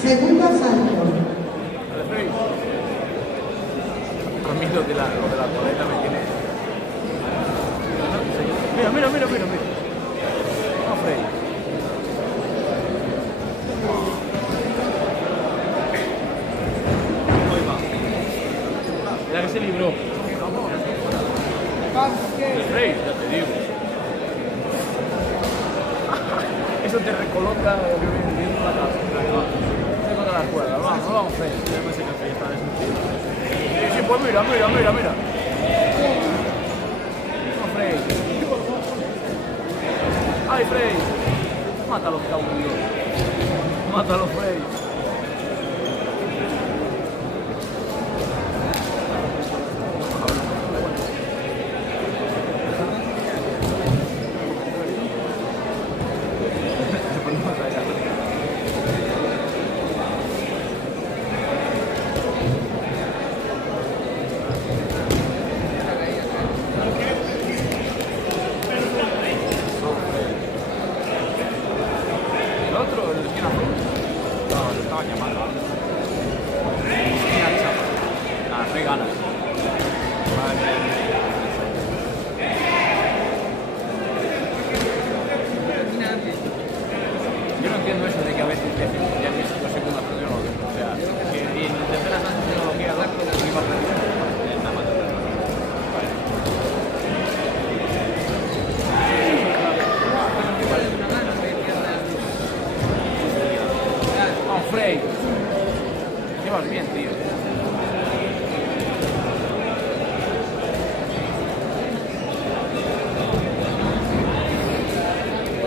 Segundo asalto. A mí lo de la coleta me tiene... Mira. No, Frey. Mira que se libró. El Frey, ya te digo. Eso te recoloca viendo la casa. Te contra las cuerdas. Vamos, Frey. Yo pensé que el Frey estaba desmentido. Sí, pues mira. No, Frey. ¡Ay, Frey! Mátalo, cabrón. Mátalo, Frey. Frey. Llevas bien, tío.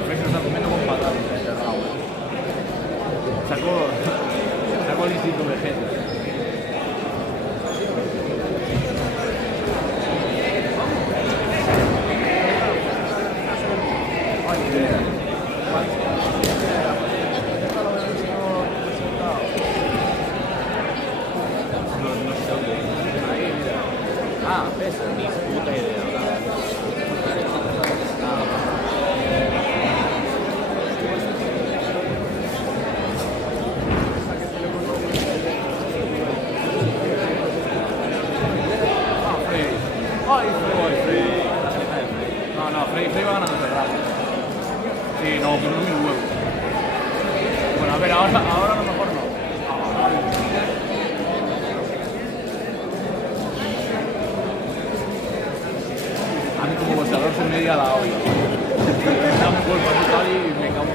Frey se lo está comiendo con patatas este rabo. Sacó el instinto de gente. Frey va ganando el rabo. Sí, no, pero no mi huevo. Bueno, a ver, ahora a lo mejor no. A mí como boxeador se me dio la olla. Me da un golpe brutal y me cago.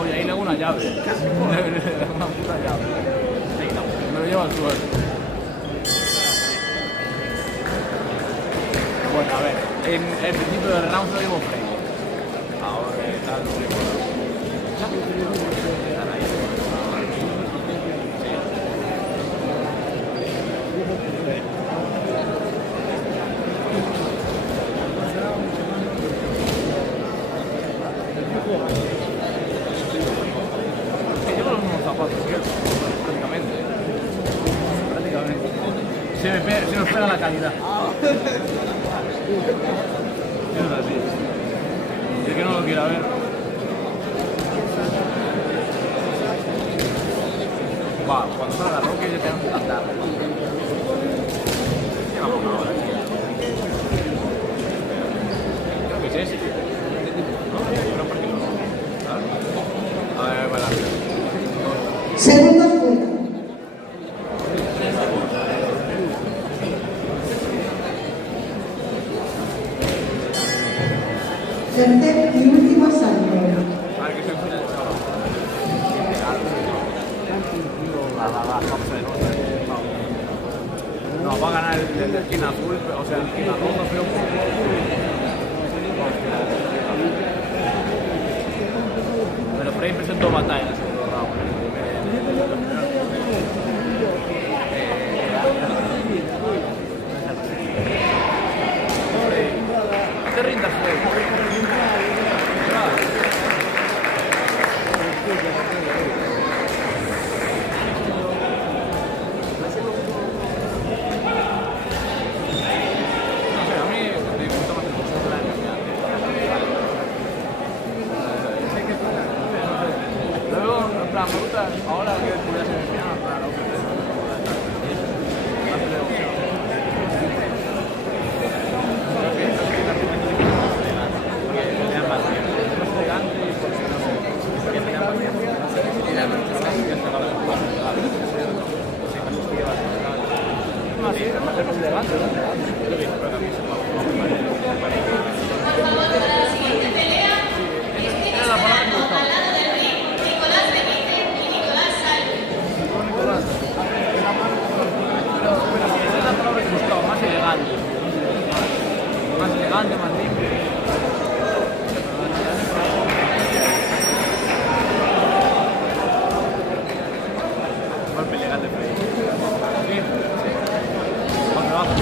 Oye, ahí le hago una llave. Le hago una puta llave. Me lo llevo al suelo. Bueno, a ver, en el principio del round lo llevo Frey. Ahora está lo único. Llevo los mismos zapatos que él, prácticamente. Se nos pega la calidad. Es así. Y el que no lo quiera ver. Va, cuando salga Roque ya tenemos que cantar. Llevamos una hora aquí. Creo que es ese. No, yo creo que no. A ver, para. Segundos fuera. Tercer y último asalto. A ver, que soy fuera. No, va a ganar el de esquina azul, o sea, el esquina roja, pero un poco. Pero Frey presentó batalla en el segundo round. No te rindas, Frey. me gusta ahora que descubrí la semifinal para la UPC. La televisión. Creo que la primera porque tenían más tiempo. Es elegante y porque no sé. Porque tenían más tiempo. Y la verdad es que se acaba de jugar. Sí, me gustó bastante. No, sí, es más elegante, ¿no? Yo lo vi, pero también se va a jugar. Por favor, para la siguiente pelea, Era la palabra que me gustaba. al lado del ring, Nicolás Benítez y Nicolás Salvi. Nicolás. Pero esa es la palabra que buscaba, más elegante. Más elegante, más limpio. Golpe elegante, pero sí, sí. Buen trabajo.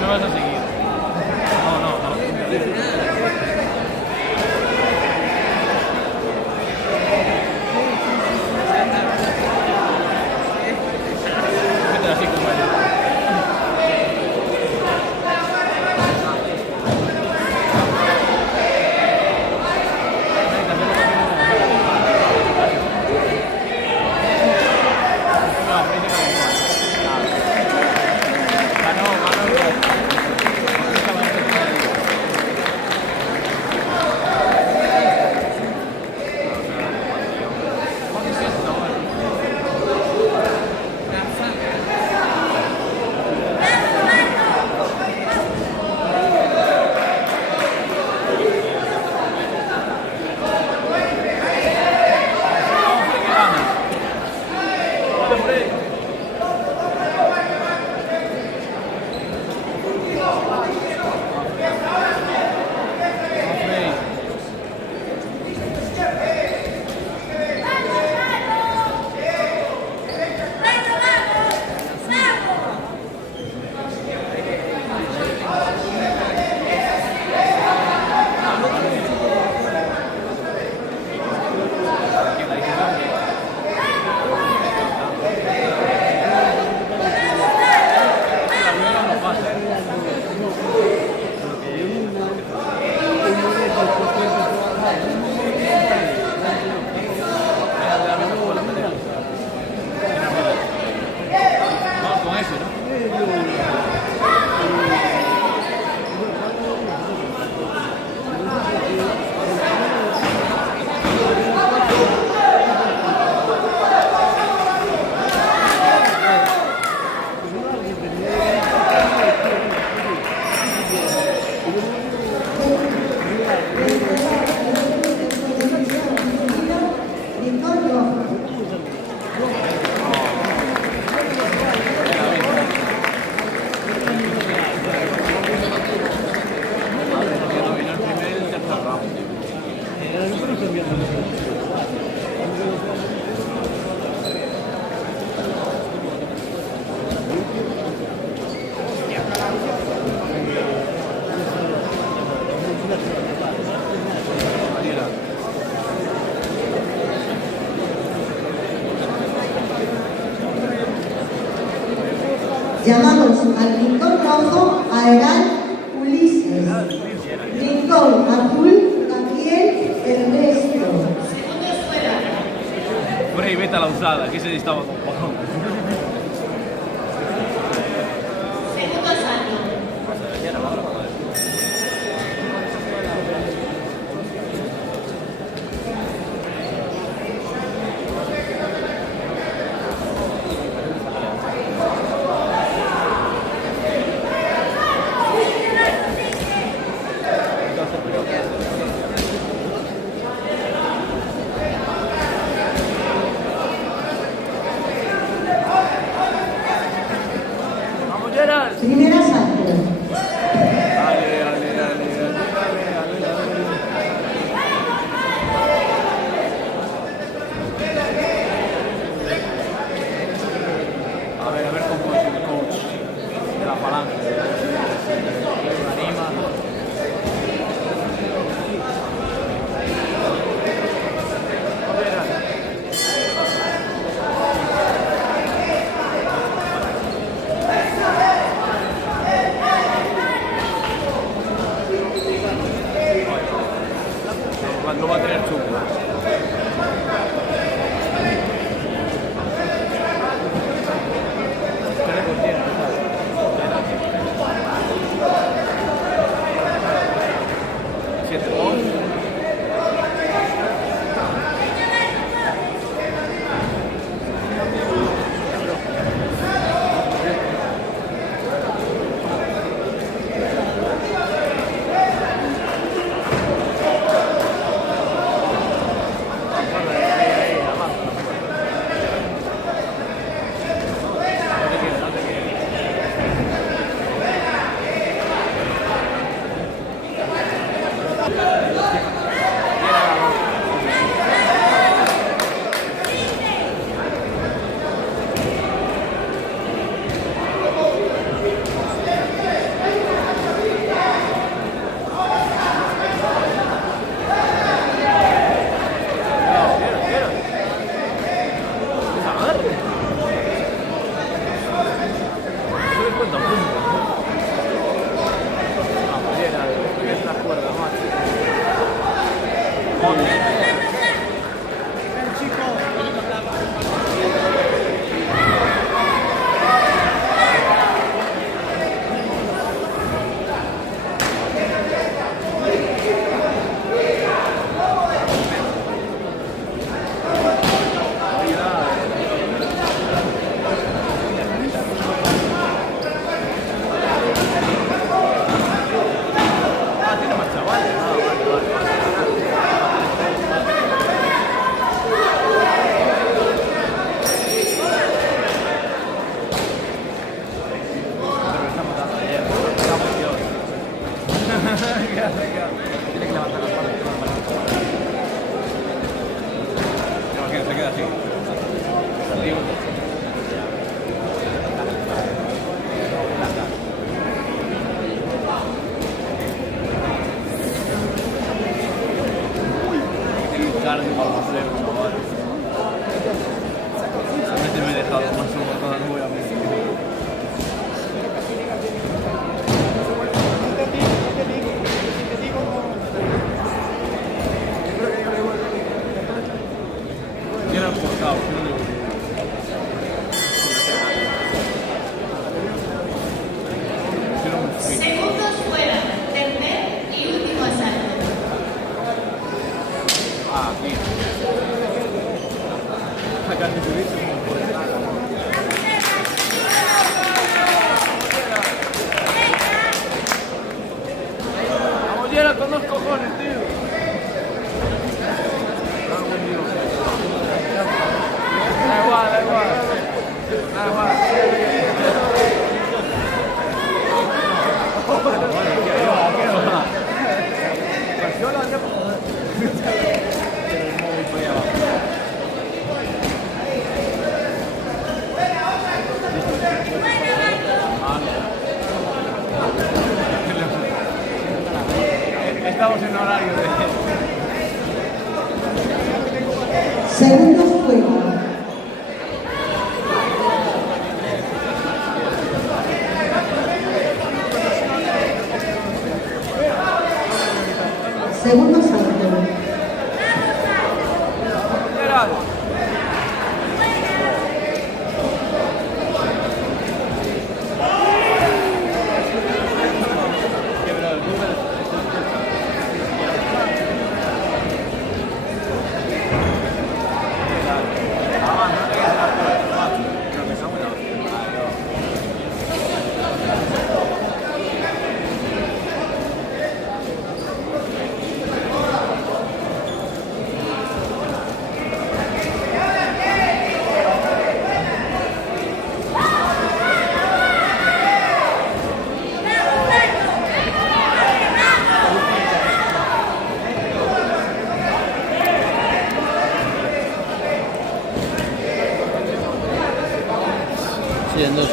No vas a seguir. No, no, no. Vete así, compañero. Vamos con eso, ¿no? Dominó el primer y el tercer round. Llamamos al rincón rojo a Eran Ulises. Rincón azul, Gabriel Ernesto. Segundos fuera. Frey, vete a la usada, que ese estaba con cojón. Segundo asalto. anima. Cuando va a tener chumbo. Tiene que levantar las manos. Imagínate, se queda así. Carne para los flecos, chaval. Solamente me he dejado más un toda nube a mí. Yo no he cortado, no le voy. Segundos fuera, tercer y último asalto. Ah, aquí. Acá te subiste como por vamos, Yera, con dos cojones, tío. Da igual, da igual. Da igual. Estamos en horario de... Segundos fuera. Segundo salto. Sí, en dos.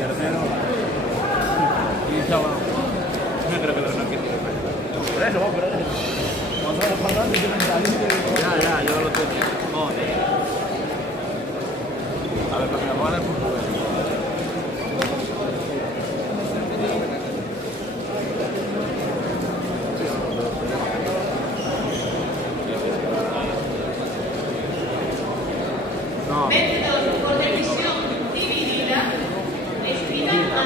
tercero. Y chaval, no creo que lo saquen. Por eso, vamos, pero vamos a parar de ya, yo lo tengo. Joder. A ver, para que me pongan el portugués. No. Método por decisión dividida, destina a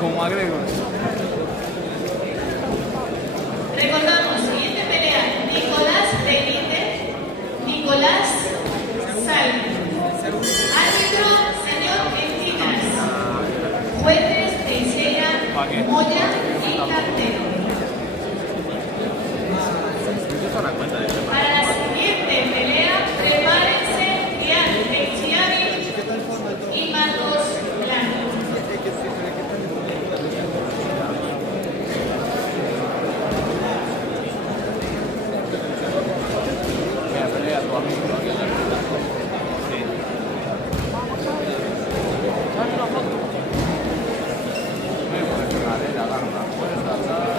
Como agrego. Recordamos, siguiente pelea, Nicolás Benítez, Nicolás Salve. Árbitro, señor Encinas. Jueces, Teixeira, Moya y Cartero. Para la siguiente pelea, prepárense Ian Echiari y Marcos Blanco. Mira, pelea a tu amigo. Sí. ¿Sabes una foto? Me puedes pegar, la garra. Puedes saltar.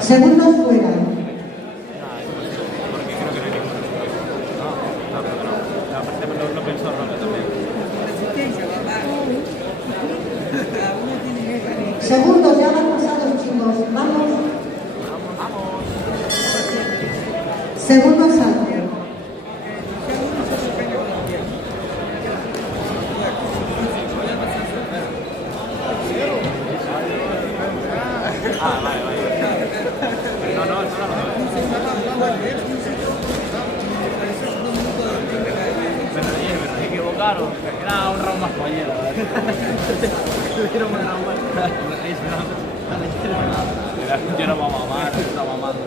Segundos fuera. Porque creo que no hay ninguno. No, creo que no. Aparte lo pensó Roca también. Segundos ya van pasados, chicos. Vamos. Segundo asalto. Ah, vale. No, eso no lo me equivocaron. Era un round más compañero. Tuvieron un round más. Yo no vamos a mamar, está mamando.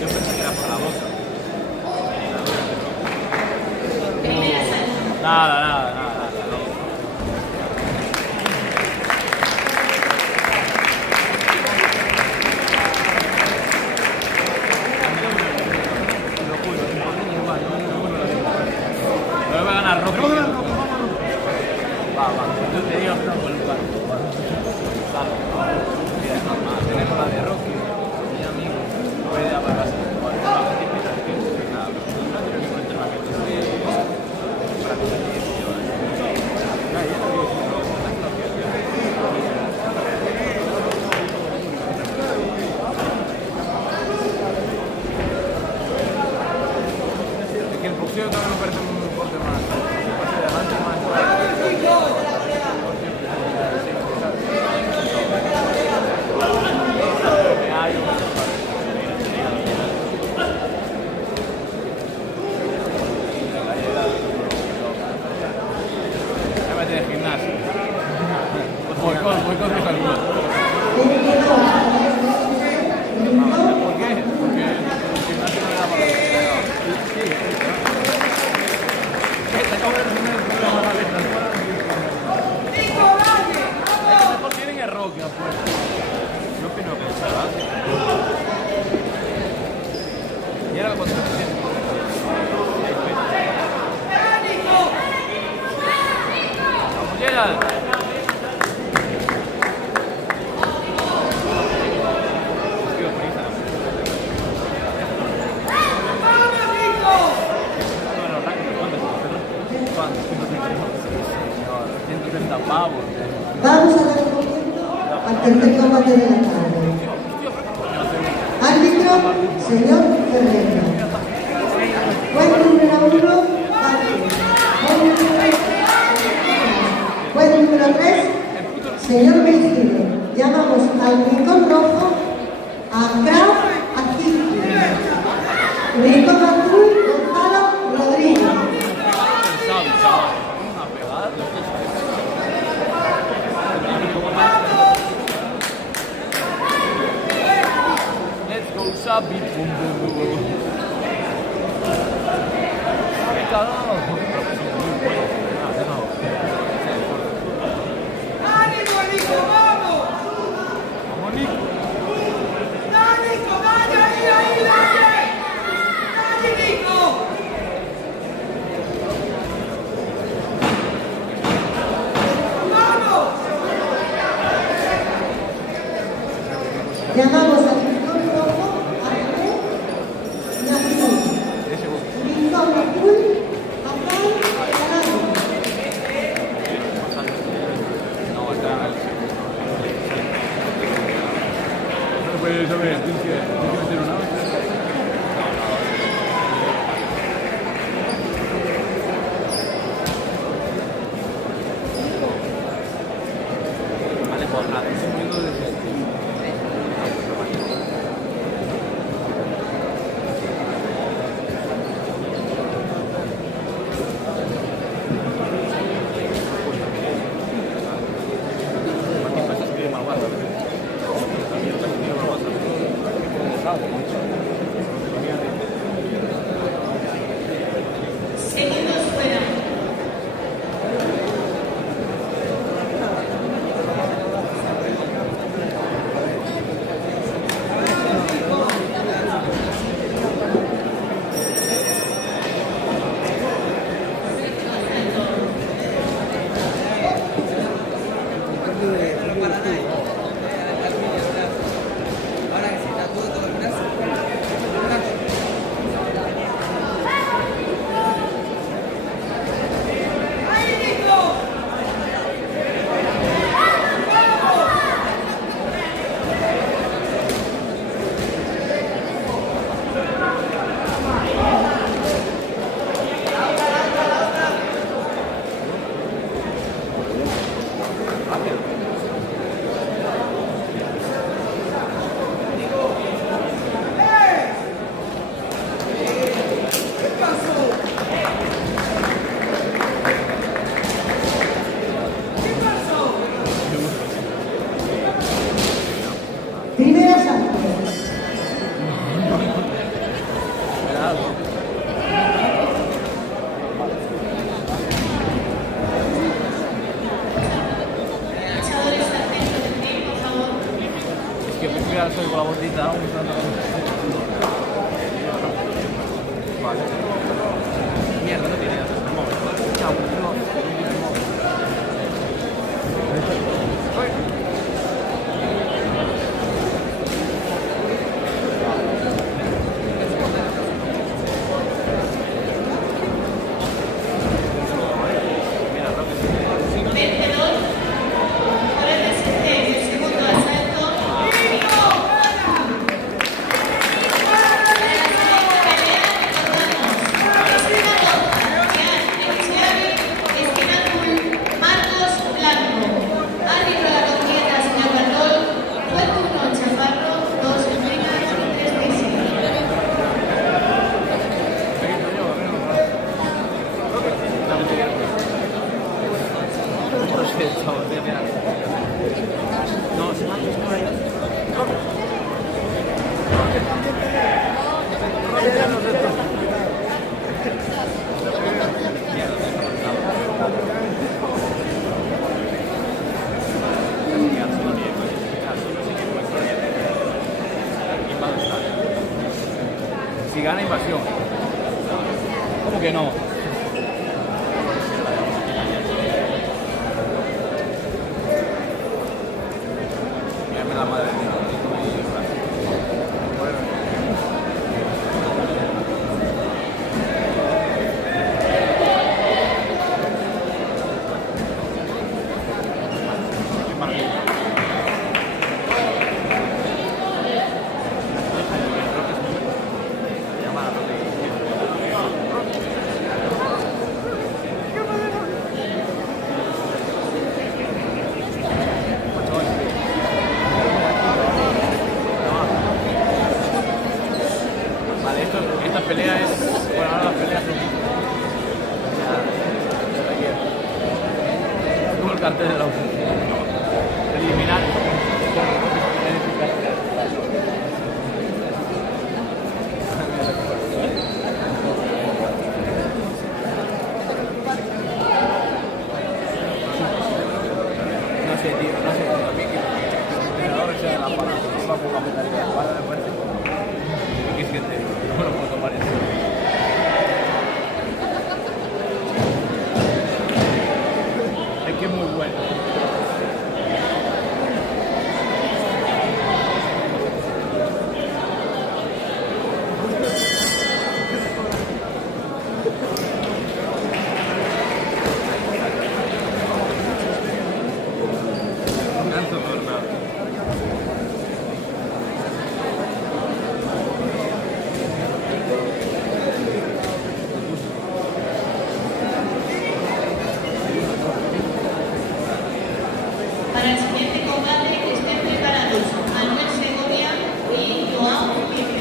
Yo pensé que era por la boca. Primer asalto. Nada. Pero va a ganar Rocky. Va. Yo te digo, no, por el cuarto. Tenemos la de Rocky, mi amigo. Puede ir a la casa. Es que el boxeo también me parece un deporte más. Adelante, de gimnasio. Voy con mi salud. ¿Por qué? Porque el gimnasio no le da para esta cabra no tiene el programa de la mejor tienen el Rocky afuera. Yo opino que se va. Y era cuando se siente. ¡Vamos, llega! Vamos a dar un momento al tercer combate de la tarde. Árbitro, señor Ferreira. Juez número 1, juez número 3, señor Mejide. Llamamos al rincón rojo a Graf Akiki. Rincón azul, Gonzalo Rodríguez. Let's go, Sabi. ¡Qué cagado! ¡Ánimo, Nico, vamos! Vamos, Nico. ¡Dale, Nico, dale, ahí, dale! ¡Dale, Nico! ¡Vamos! Llamamos al rincón rojo a René Nación. Rincón azul a Juan Gallardo. No, está. No puede saber, tienes que meter una. Vale, por nada. Segundos fuera. Ahora que se está todo el brazo. ¡Ahí, Nico! ¿Qué pasó? ¿Qué pasó? Primer asalto. Luchadores al centro del ring, por favor. Es que pensé que ahora soy con la botita. Vale. Mierda, no tiene datos. Chao. Vencedor por el desempeño del segundo asalto. Marcos Blanco, árbitro de la contienda, señor Bartol, juez 1 Chaparro, 2 Enrique, 3 Messi. No, se va por ahí. Si gana invasión. ¿Cómo que no? Mírame la madre mía. poco apretadito la espalda, me parece. ¿Qué siente? No me lo puedo tomar en serio. Es que es muy bueno. Tanto tornado. Para el siguiente combate estén preparados Manuel Segovia y Joao Felipe.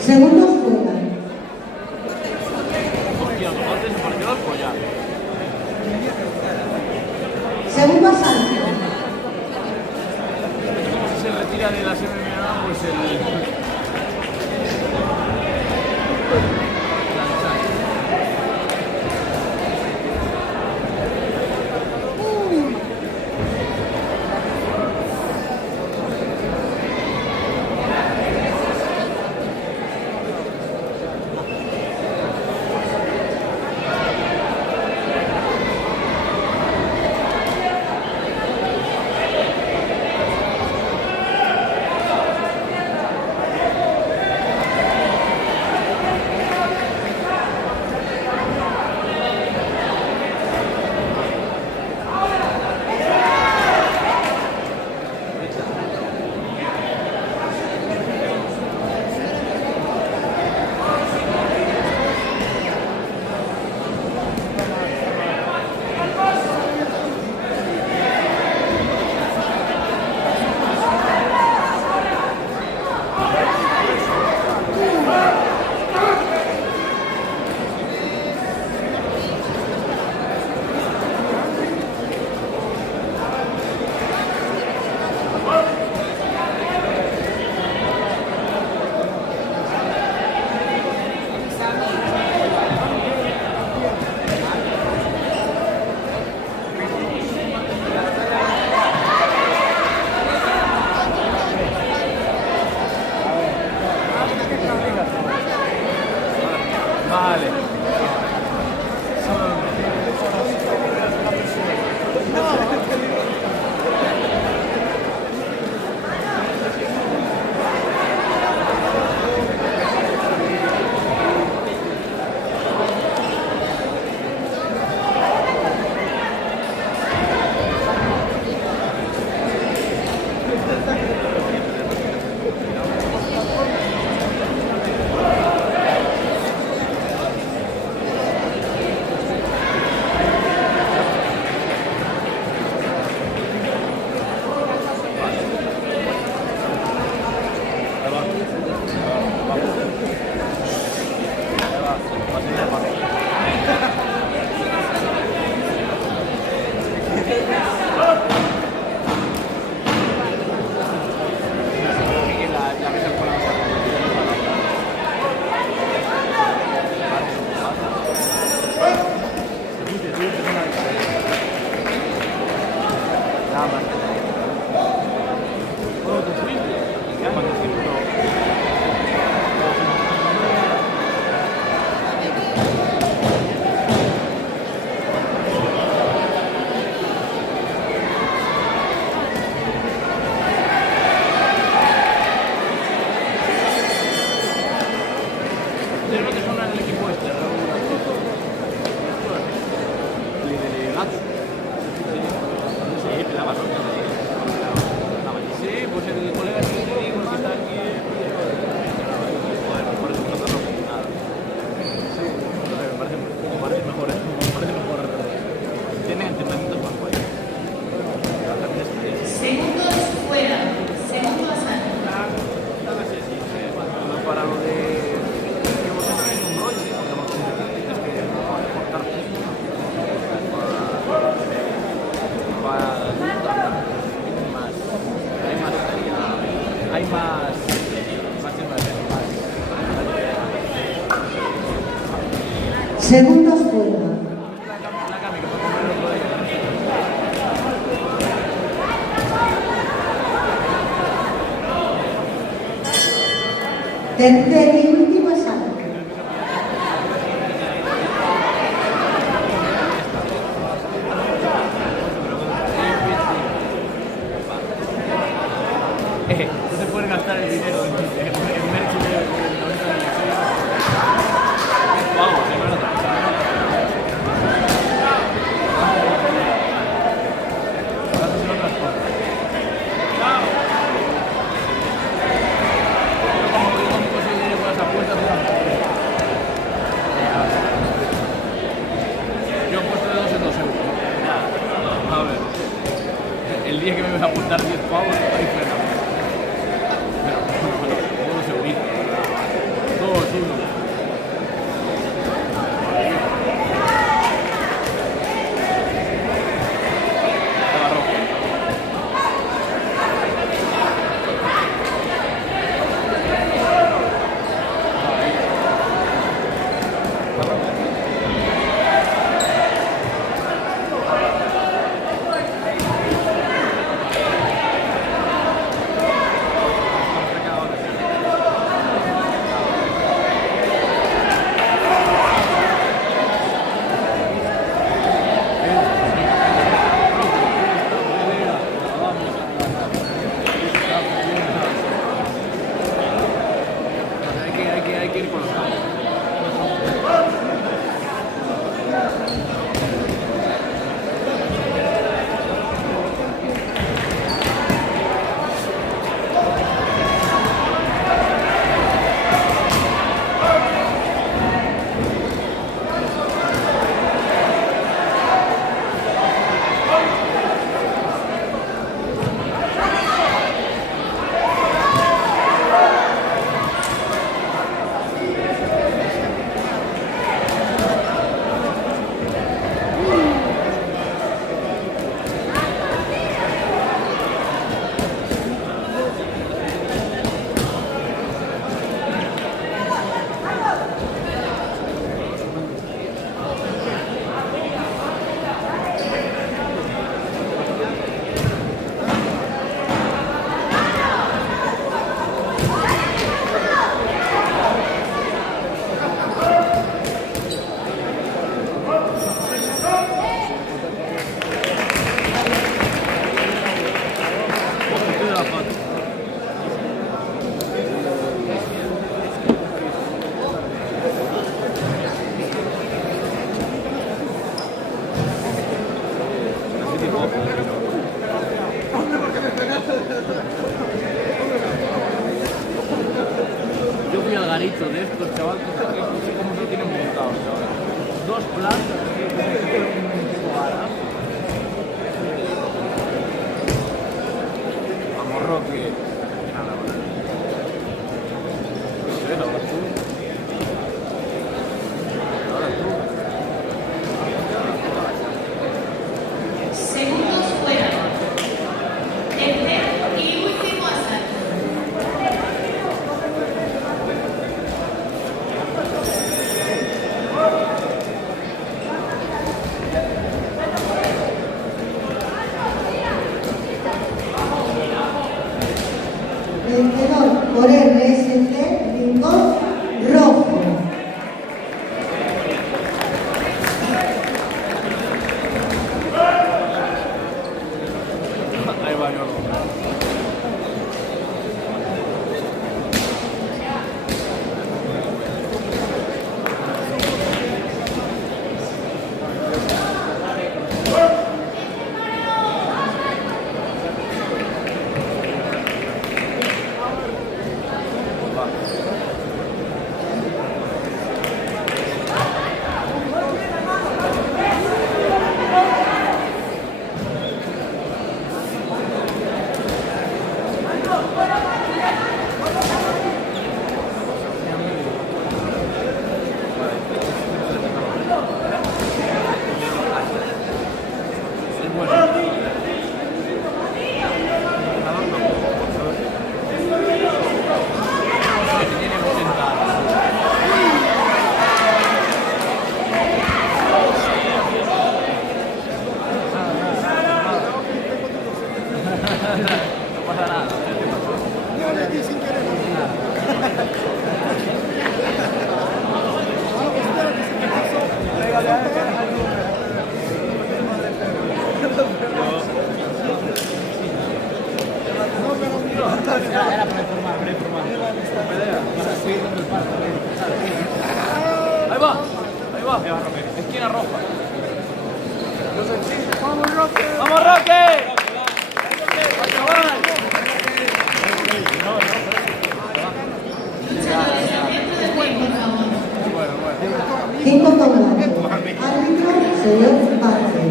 Segundo fuera. Hostia, antes se partió el collar. Segundo asalto. Como si se retira de las MMA, pues el... Vale. Segundos fuera. La Cami, que fue como el otro día. Tercer y último salto. No se puede gastar el dinero en merch de 90 millones. Vamos, que no lo yo he puesto de 2 en 2 euros. A ver, el día que me vas a apuntar 10 pavos, ahí frena. Pero, bueno, 2 euritos. 2, 1. Hay que ir con los campos. Yo fui al garito de estos, chaval, no sé cómo se lo tienen montados, chaval. 2 plantas, un tipo árabe. Amorro que... Nada, vale. No sé, ahora tú. Ahora tú. Segundos fuera. Tercer y último asalto. Era para informar, para informar. Ahí va, esquina roja. ¡Vamos, Roque! ¡Vamos, Roque! Quinto combate. Árbitro, señor Parque.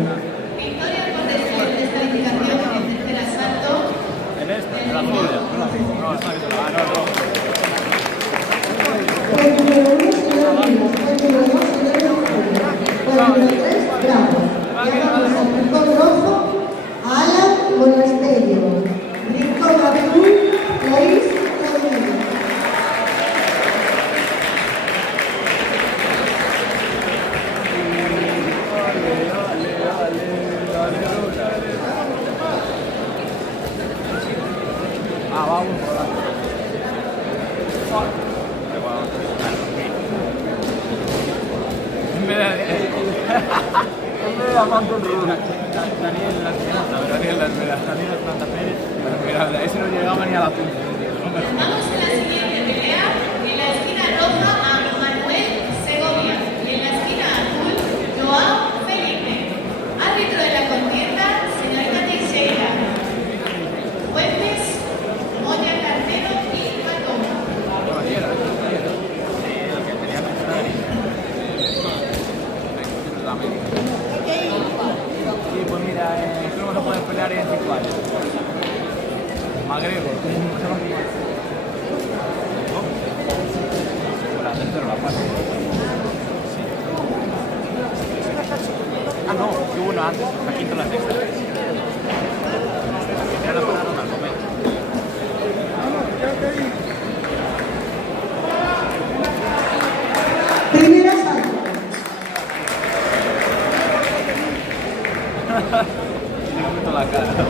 Victoria por descalificación en el tercer asalto. En esta, en la azul. No, rojo. Juez número 1, señor Rivas. Juez número 2, señor Lozano. Juez número 3, Bravo. Llamamos al rincón rojo, Alan Monasterio. Rincón azul, Luis Rodríguez. Ah, vamos por la. En vez de la mano Daniel Planta Pérez, ese no llegaba ni a la punta. Vamos en la siguiente pelea. En la esquina roja a Manuel Segovia y en la esquina azul Joao Felipe. Árbitro de la contienda, señorita Teixeira. Jueces, Moya Carnero y Matoma. Sí, pues mira, creo que no pueden pelear individuales. Magrego. La tercera, la cuarta. Ah, no, que hubo una antes, la quinta o la sexta. Ya la pararon al momento. Primer asalto. Y le meto la cara.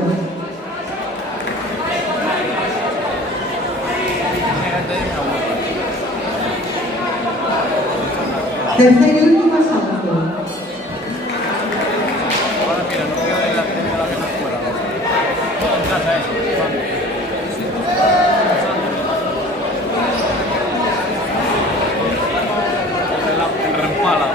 fuera. Tercer y última sanción. Ahora mira, no queda de la vieja escuela. Todo en casa eso. El rempala.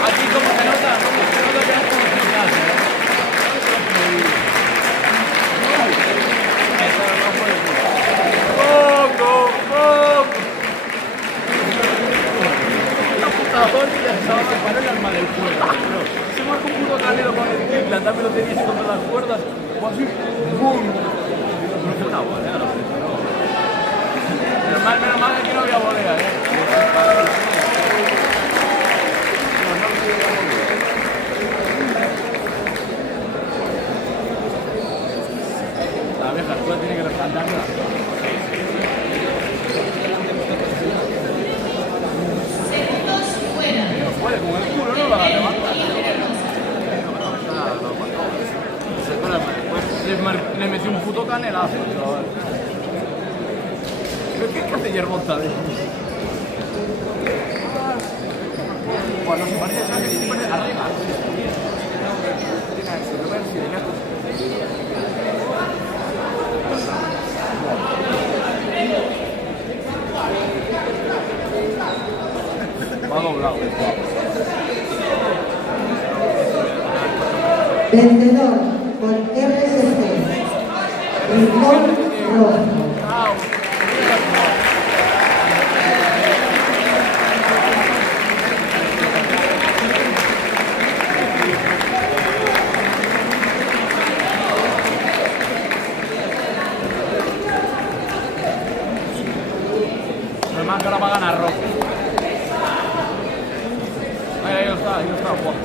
Aquí como se nota que no conoce clase, ¡Poco! Esta puta hostia estaba que para el alma del fuego. Se marca un puto carrero con el Cleveland, también lo tenía así contra las cuerdas, o así, ¡bum! No fue una bola, no sé, pero menos mal que no había volea, La vieja escuela tiene que respaldarla. Segundos fuera. No puede, con el culo no la levanta. Le metí un puto canelazo. ¿Qué hace Yerbota? Cuando se parece a esa que se parece arriba. Tiene eso, lo ves, si va doblado. Vencedor por RSC. Rincón Rojo. Además que ahora va a ganar Rock. Ahí está, guapo.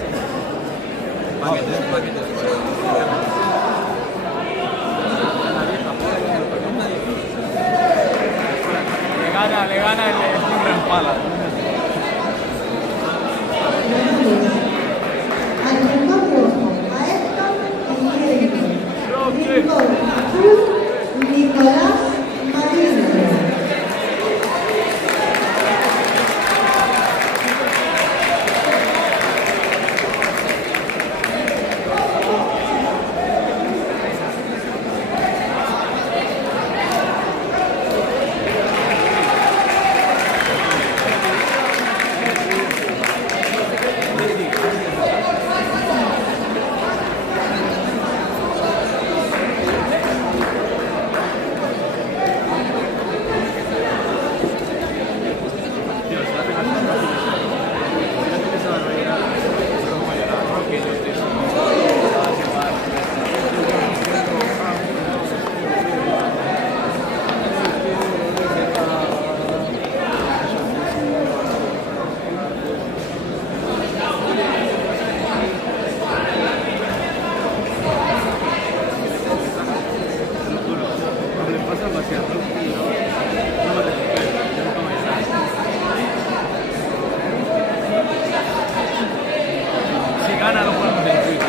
Le gana el Rempala. Al Rincón Rojo, a Héctor y Rincón Azul, Nicolás Marino. Si gana, lo ponemos en Twitter.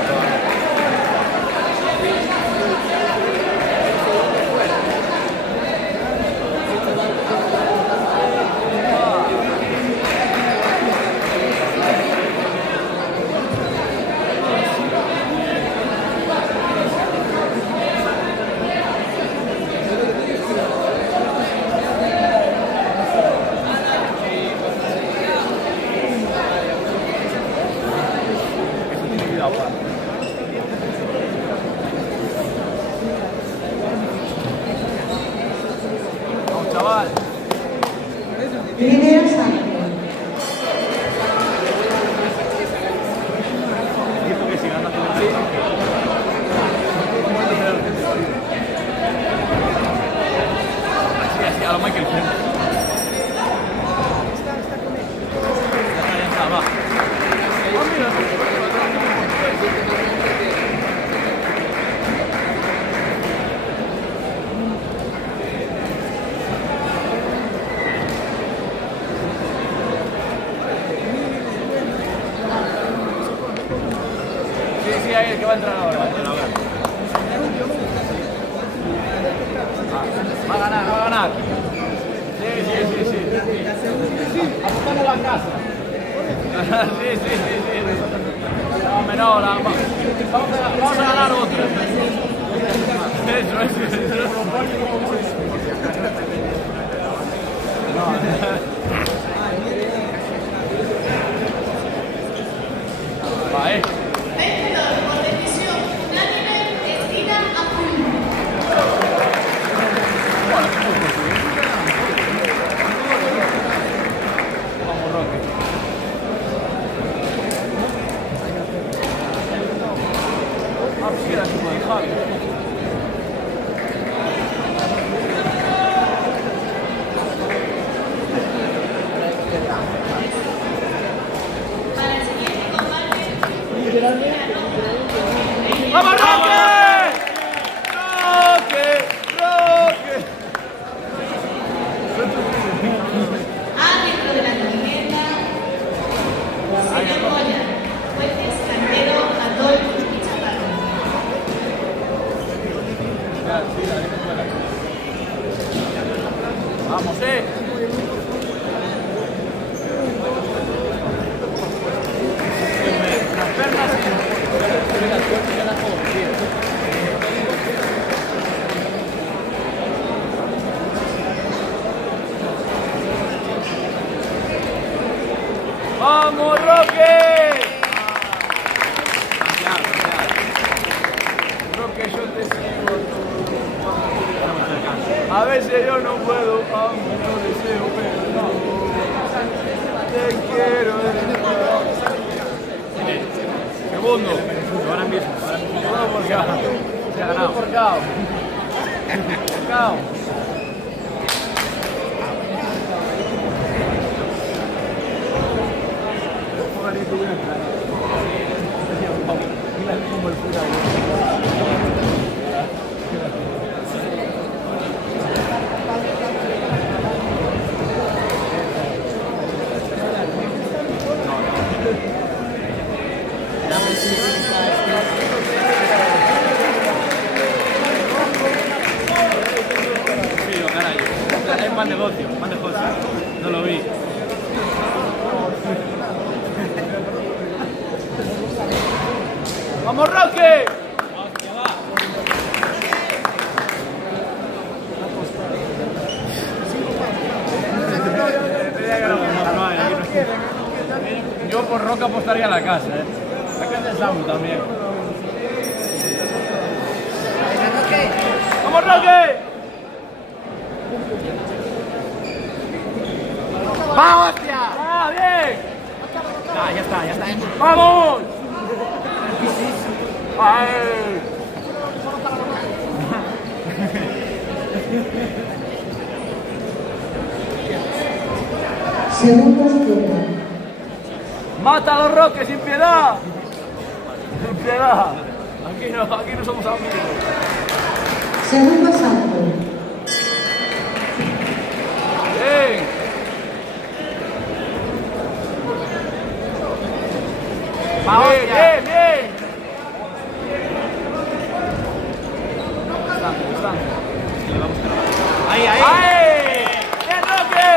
sí, ahí el que va a entrar ahora. Va a ganar, va a ganar. Sí. Apuntamos la casa. Sí. No, menor, vamos a ganar otra. Eso. Va, Vencedor por decisión unánime, esquina azul. Vamos, Roque. Ah, pues era como de Javi. Para el siguiente combate, ¡Vamos, Roque! ¡Roque! árbitro de la tormenta, señor Moya, jueces Cantero, Adolfo y Chaparro. Vamos, Las pernas ¡Vamos, Roque! Roque, yo te sigo. A veces yo no puedo, aunque no deseo, pero no. Te quiero. Segundo. Ahora mismo. Todo por KO. Se ha ganado. Por KO. KO. Sí, caray. Es más negocio, no lo vi. ¡Vamos, Roque! Yo por Roque apostaría a la casa, La casa de Samu también. ¡Vamos, Roque! ¡Va, hostia! ¡Ah, bien! Ya está. ¡Vamos! ¡Ay! Segunda izquierda. ¡Mátalo, Roque, sin piedad! Sin piedad. Aquí no somos amigos. Segundo asalto. Bien. Bien. Ahí. ¡Bien, Roque!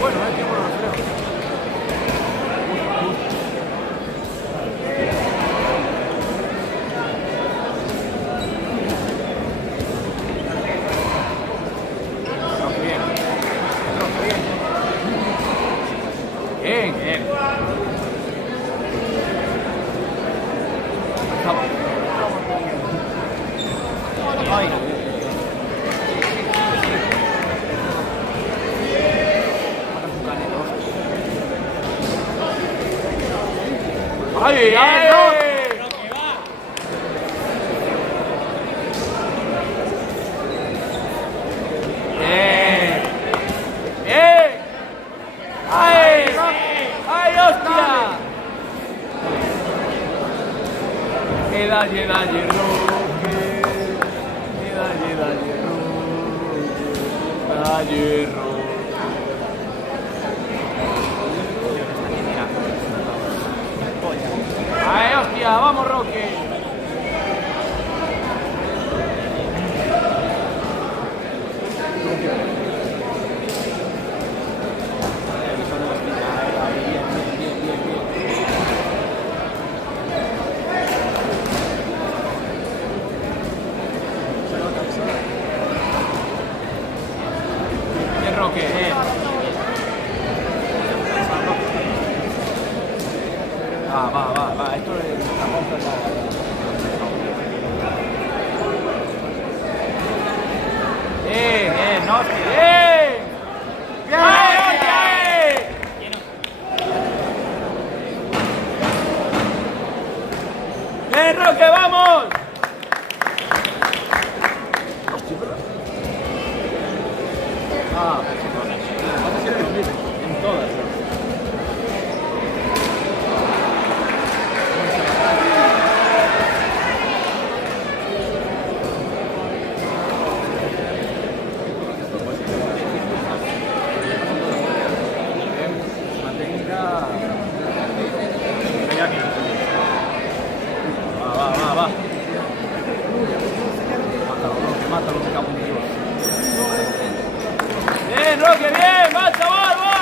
Bueno, tiempo de reflejo. Bien. ¡Ay! ¡Ay, hostia! Dale, Roque. Dale, Roque. a hierro. ¡Ay, hostia! ¡Vamos, Roque! Bien, Roque, va, esto es la monta. Bien, no, bien. Bien, Roque, vamos. En todas. Va. Mátalo, me cago en Dios. Bien, Roque, bien, va, chaval, va.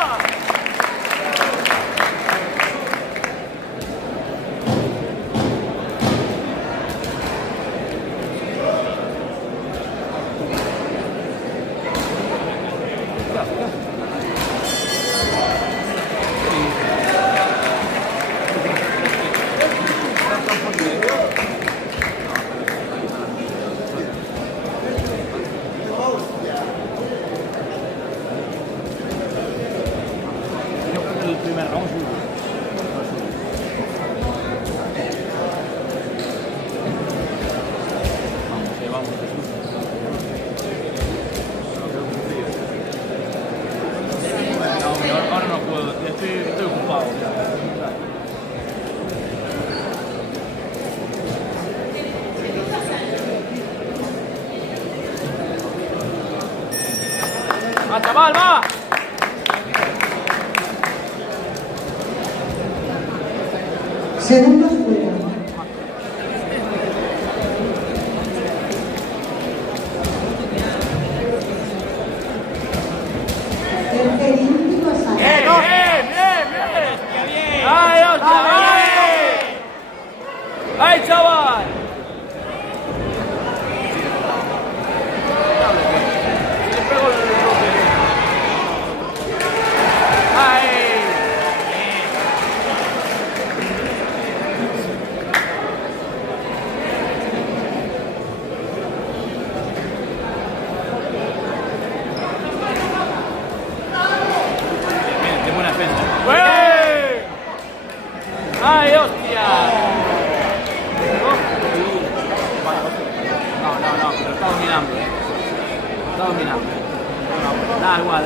Yo creo que el primer round vamos. No, ahora no puedo, estoy ocupado. ¡Va, chaval, va! Segundos fuera. Tercer y último asalto. Bien. ¡Ay, hostia! ¡Ay, chaval! De buena defensa. ¡Ay, hostia! No, pero está dominando. Da igual.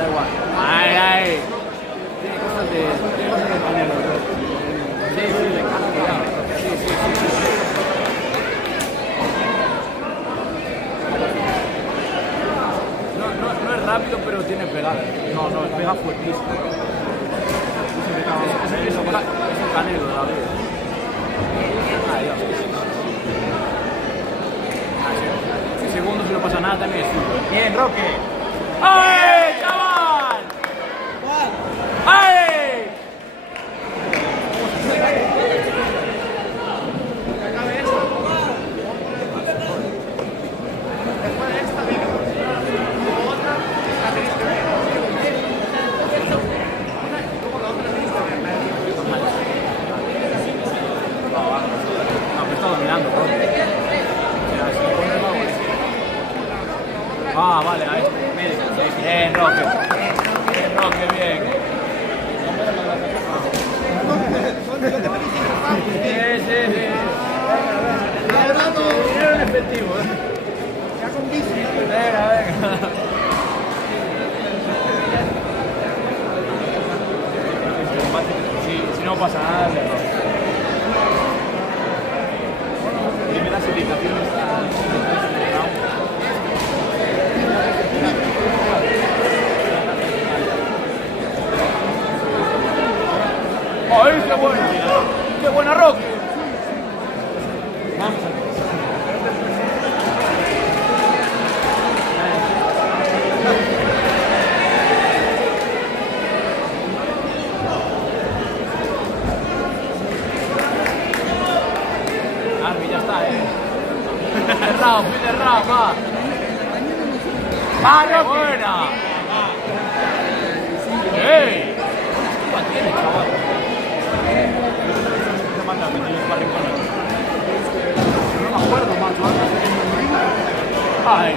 ¡Ay! Tiene cosas de panelo. Sí, le encanta, cuidado. Sí. No es rápido, pero tiene pegada. No, pega fuertísimo. Es un canelo de la vida. Ay, Dios. 6 segundos y no pasa nada, también es suyo. Bien, Roque. ¡Ay, chaval! ¡Ay! Está dominando, bro. Ah, vale, ahí. Bien, Roque. Bien. Sí. Era un efectivo, Ya con bici. Venga. Si no pasa nada, dime las indicaciones. ¡Vale, buena! ¡Ey! ¿Qué tiene, chaval? Se manda a meter los barricones. No me acuerdo, macho. ¡Ay,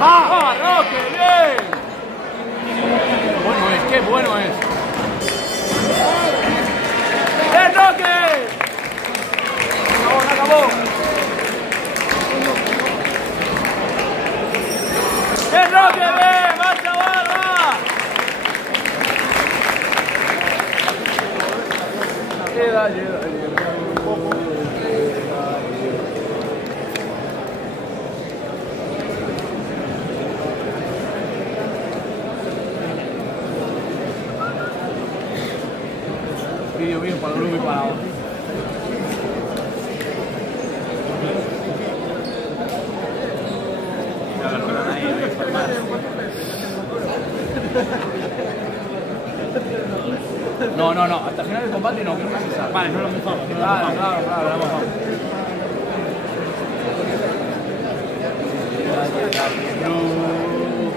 ¡va, Roque! ¡Bien! Bueno es, qué bueno es. ¡Bien, Roque! Se acabó. ¡Bien, Roque! ¡Bien! ¡Va, chaval, va! Llega. Vídeo bien para el grupo y para ahora. No, hasta el final del combate no, creo que se sabe. Vale, no lo mojamos. Claro, lo mojamos.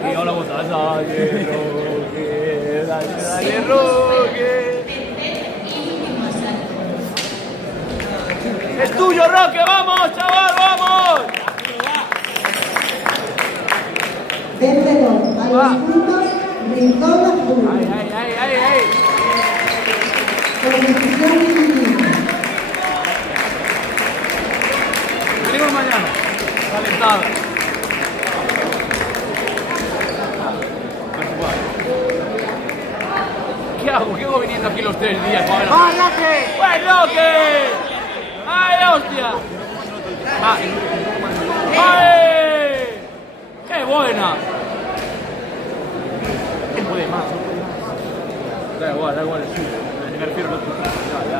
Roque, ahora botas, dale, Roque. ¡Es tuyo, Roque! ¡Vamos, chaval, vamos! Vencedor a los puntos, Rincón Azul. ¡Ay! Por decisión dividida. Venimos mañana. Calentada. ¿Qué hago? ¿Qué hago viniendo aquí los 3 días? ¡Va, Roque! ¡Buen Roque! ¡Ay, hostia! ¡Ay! ¡Qué buena! ¿Qué puede más? Da igual, es suyo. Me refiero a ya.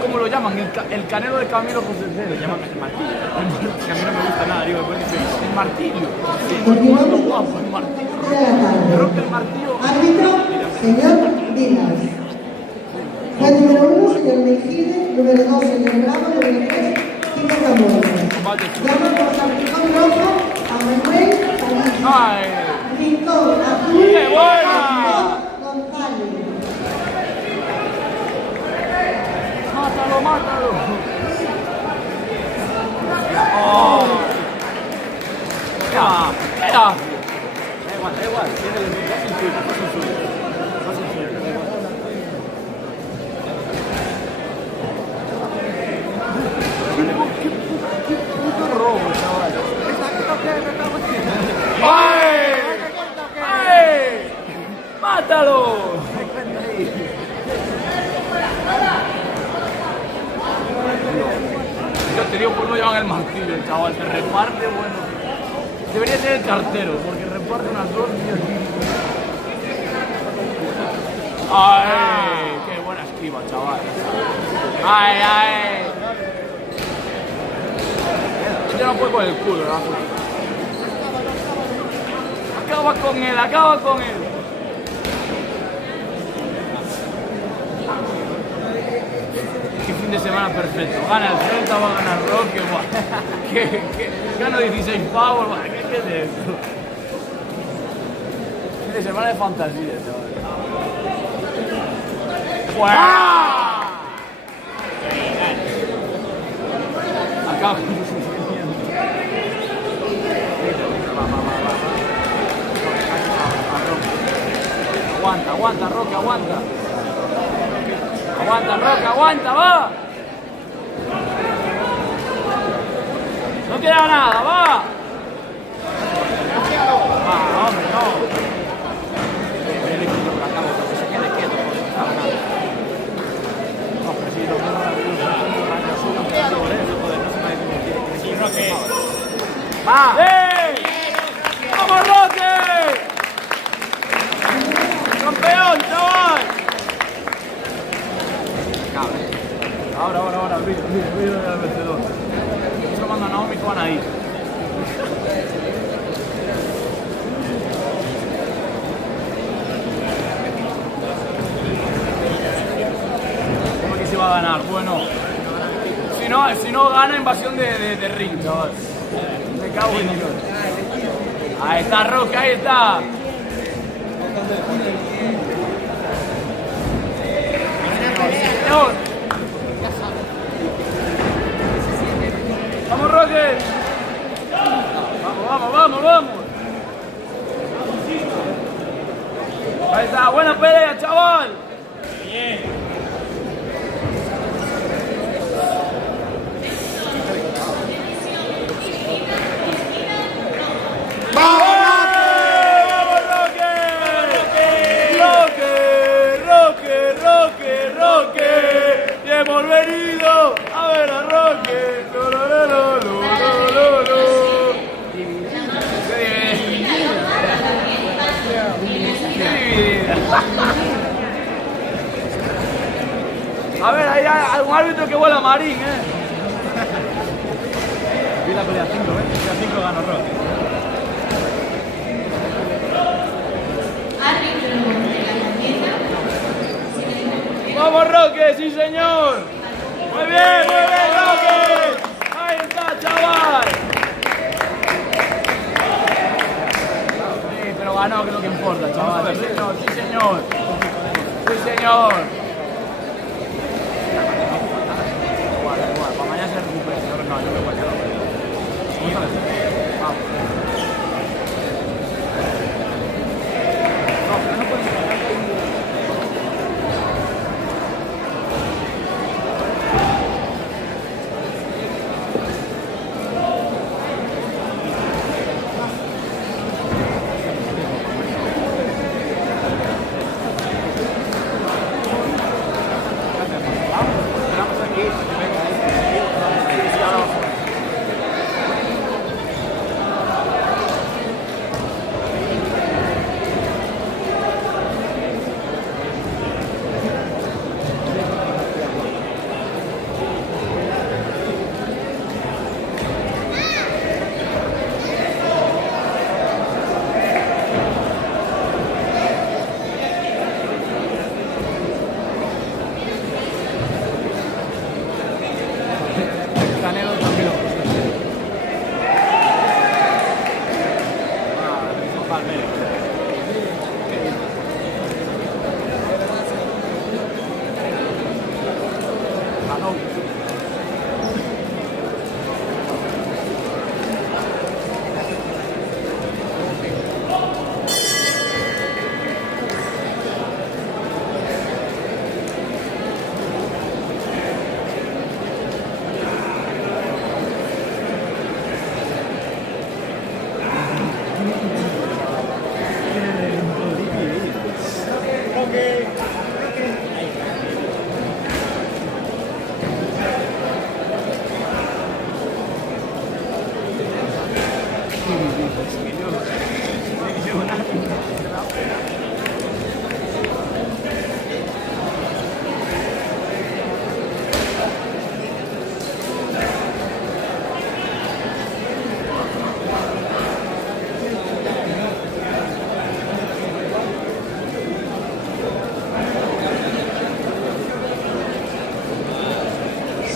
¿Cómo lo llaman? El canelo de Camilo José Cero. Lo llaman el martillo. Que a mí no me gusta nada, digo, el martillo. Continuamos Es guapo, el martillo. de la tarde. Creo que el martillo. Árbitro, señor Dinas. Juez número 1, señor Mejide. Número 2, señor Bravo. Número 3, Kiko Zamora. Llama por San Rincón Rojo a Manuel Salís. ¡Ay! Rincón Azul. ¡Qué buena! González. ¡Mátalo! ¡Oh! ¡Ya! Da igual. Tiene el suyo. ¡Qué puto robo, chaval! ¡Ay! ¡Mátalo! Yo te digo, pues no llevan el martillo, el chaval, se reparte, bueno. Debería ser el cartero, porque reparte unas 2 días. ¡Ay! ¡Qué buena esquiva, chaval! ¡Ay! Ya no puede con el culo, ¿verdad? Acaba con él. Qué fin de semana perfecto. Gana el Celta, va a ganar Roque. Gano 16 pavos. ¿Qué es esto? Fin de semana de fantasía, chaval. Acaba con su sufrimiento. Aguanta, Roque, aguanta. Aguanta, va. No queda nada, va. Hombre, no. Le quito por acá, porque se quede quieto, porque no está nada. No, pero si lo que no Roque. ¡Va! ¡Vamos, Roque! ¡Campeón, chaval! Ahora, el vídeo del vencedor. Se lo manda a Naomi con ahí. ¿Cómo que se va a ganar? Bueno, si no, Si no gana invasión de ring, chaval. Me cago en Dios. Ahí está Roque, ahí está. Señor. Vamos, Roque. Vamos. Ahí está, buena pelea, chaval. Bien. Roque, y hemos venido a ver a Roque. A ver, hay algún árbitro que vuela marín, Vi la pelea 5, La 5 ganó Roque. Árbitro de la contienda. ¡Vamos, Roque! ¡Sí, señor! ¡Muy bien, Roque! ¡Ahí está, chaval! Sí, pero ganó, que es lo que importa, chaval. Sí, señor. Sí, señor. Igual. Para mañana se recupera. No, yo me voy a quedar. Vamos.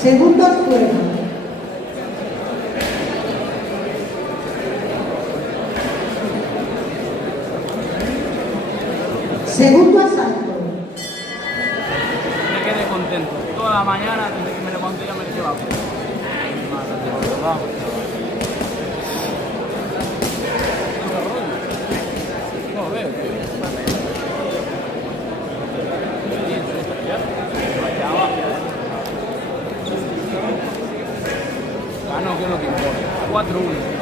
Segundo fuera. Segundo asalto. Me quedé contento. Toda la mañana, desde que me levanté, ya me le llevaba. Vamos. No veo. Ganó, que es lo que importa. 4-1.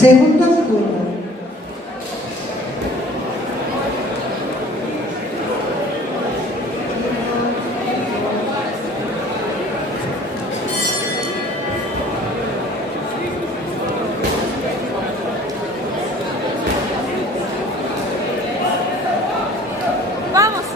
Segunda turno. Vamos.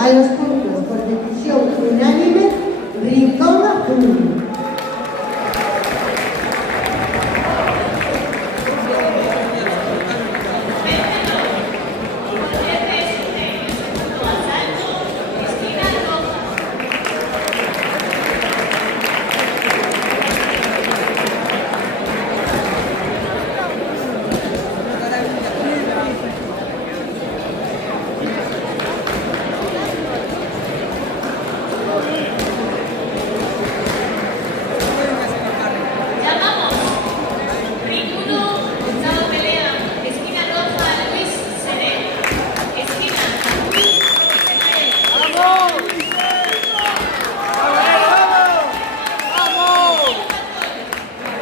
a los puntos por decisión unánime, Rincón Azul. Llamamos Ring 1, octava pelea, esquina roja Luis Seré, esquina azul José Mael.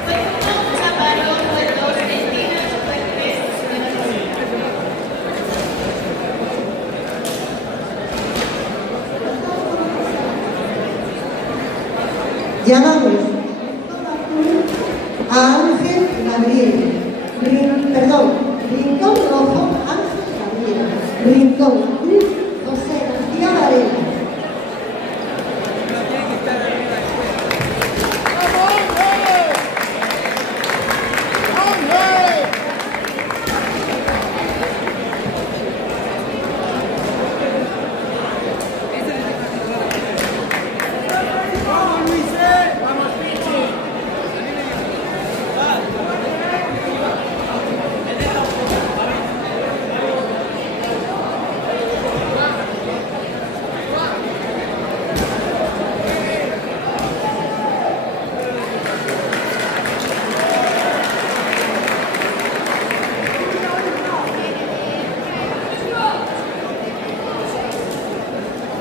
Fue 1, Chaparro, fue 2, Mentiras, fue 3, Llamamos a Ángel Gabriel. Rincón rojo, Ángel Gabriel. Rincón azul, José García Varela.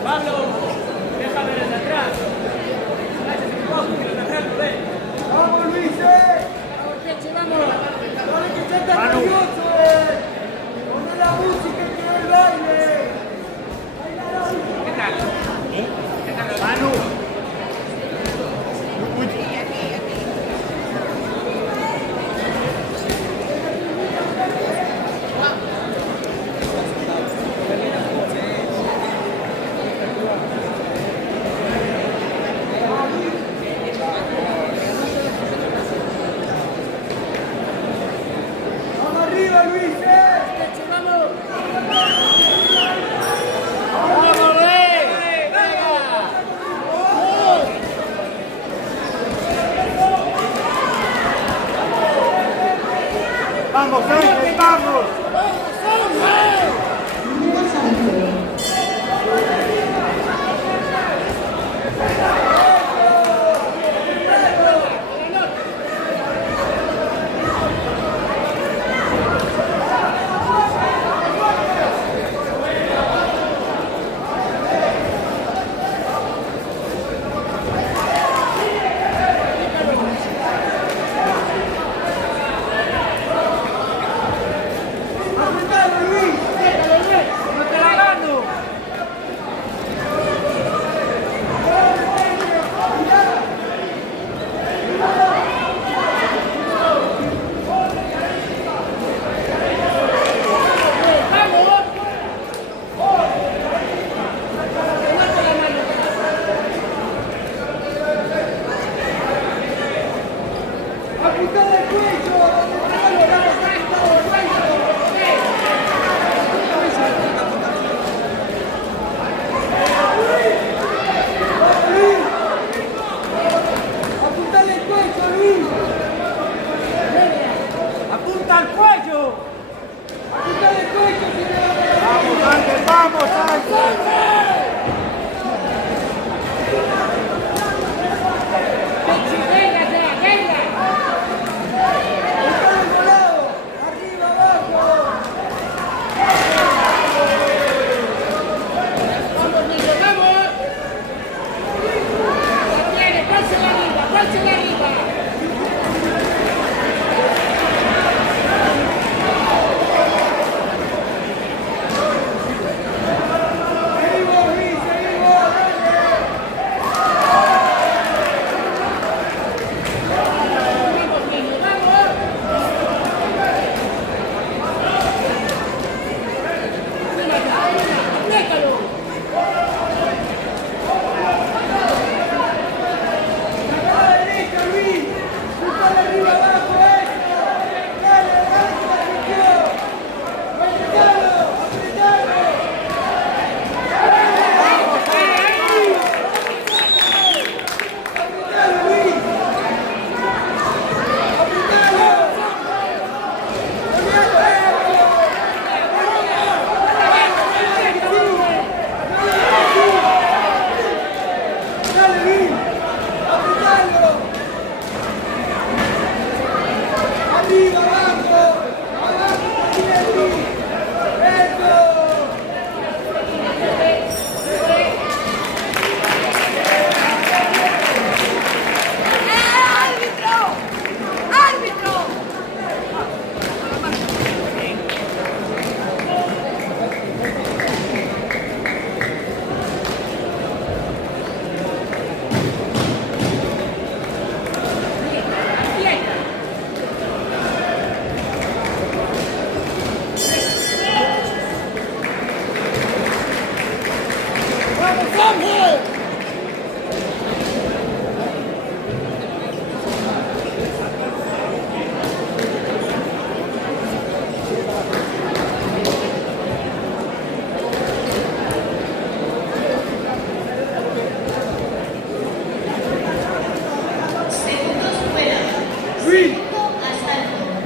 Pablo, deja ver el de atrás. El de atrás lo ve. ¡Vamos, Luis! ¡Vamos! ¡Dale que ya está Manu. nervioso, ¡Ponle la música y que el baile! ¿Qué tal? ¿Qué tal? Manu. ¡Vamos arriba, Luis! ¡Vamos! ¡Vamos, Luis! ¡Venga! ¡Vamos, Ángel, vamos! Primera Sánchez. ¡Apretalo, Luis! ¡No te la gano! ¡Apuntale el cuello! ¡Apuntale el cuello, Luis! ¡Apunta al cuello! ¡Apuntale el cuello, si no va a ¡Vamos, Ángel, vamos, Ángel! ¡Apuntale el volado! ¡Arriba, abajo!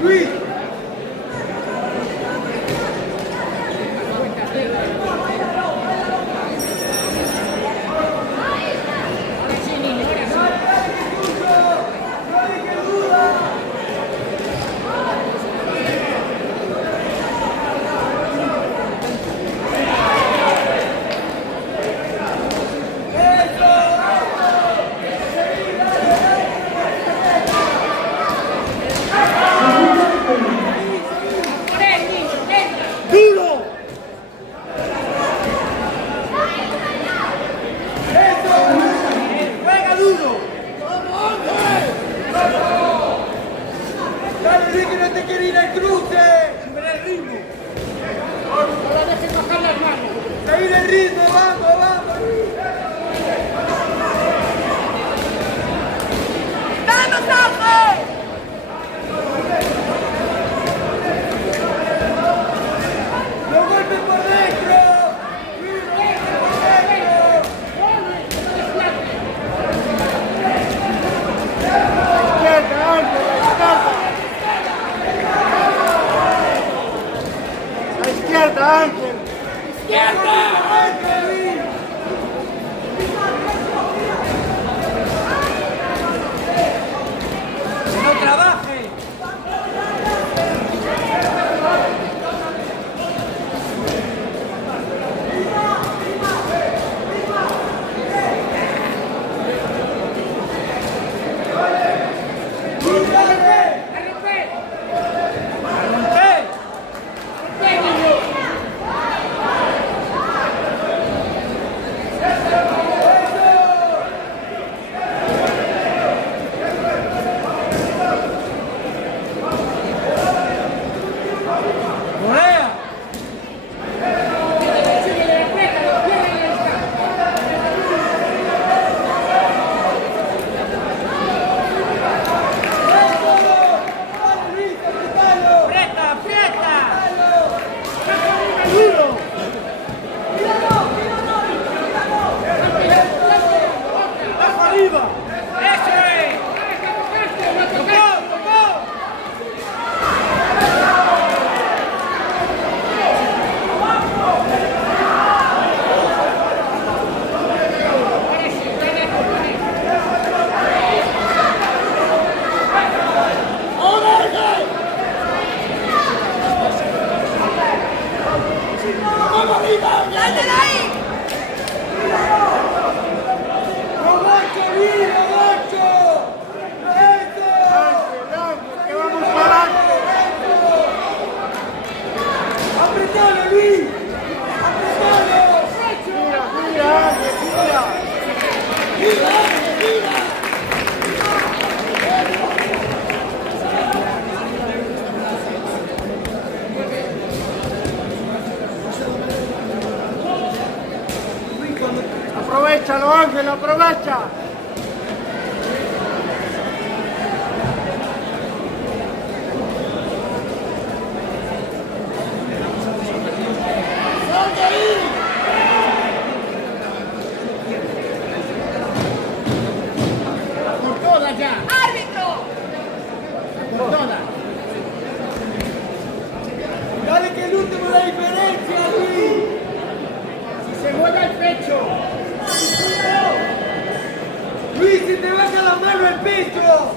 Luis. ¡Duro! ¡Eso! ¡Juega duro! ¡Dale, Luis, que no te quiere ir al cruce! ¡Sube el ritmo! ¡Ahora dejen bajar las manos! ¡Seguir el ritmo! ¡Vamos, vamos, Luis! ¡Vamos, Ángel! ¡Los golpes por dentro! ¡Luis, golpes por dentro! ¡Izquierda, Ángel! ¡A la izquierda, Ángel! ¡Izquierda! Luis! ¡No trabaje! Aprovechalo, Ángel, aprovecha. Por todas ya. ¡Árbitro! Por todas. Dale que el último la diferencia, Luis. Si se mueve el pecho. Luis, si te baja la mano el pecho.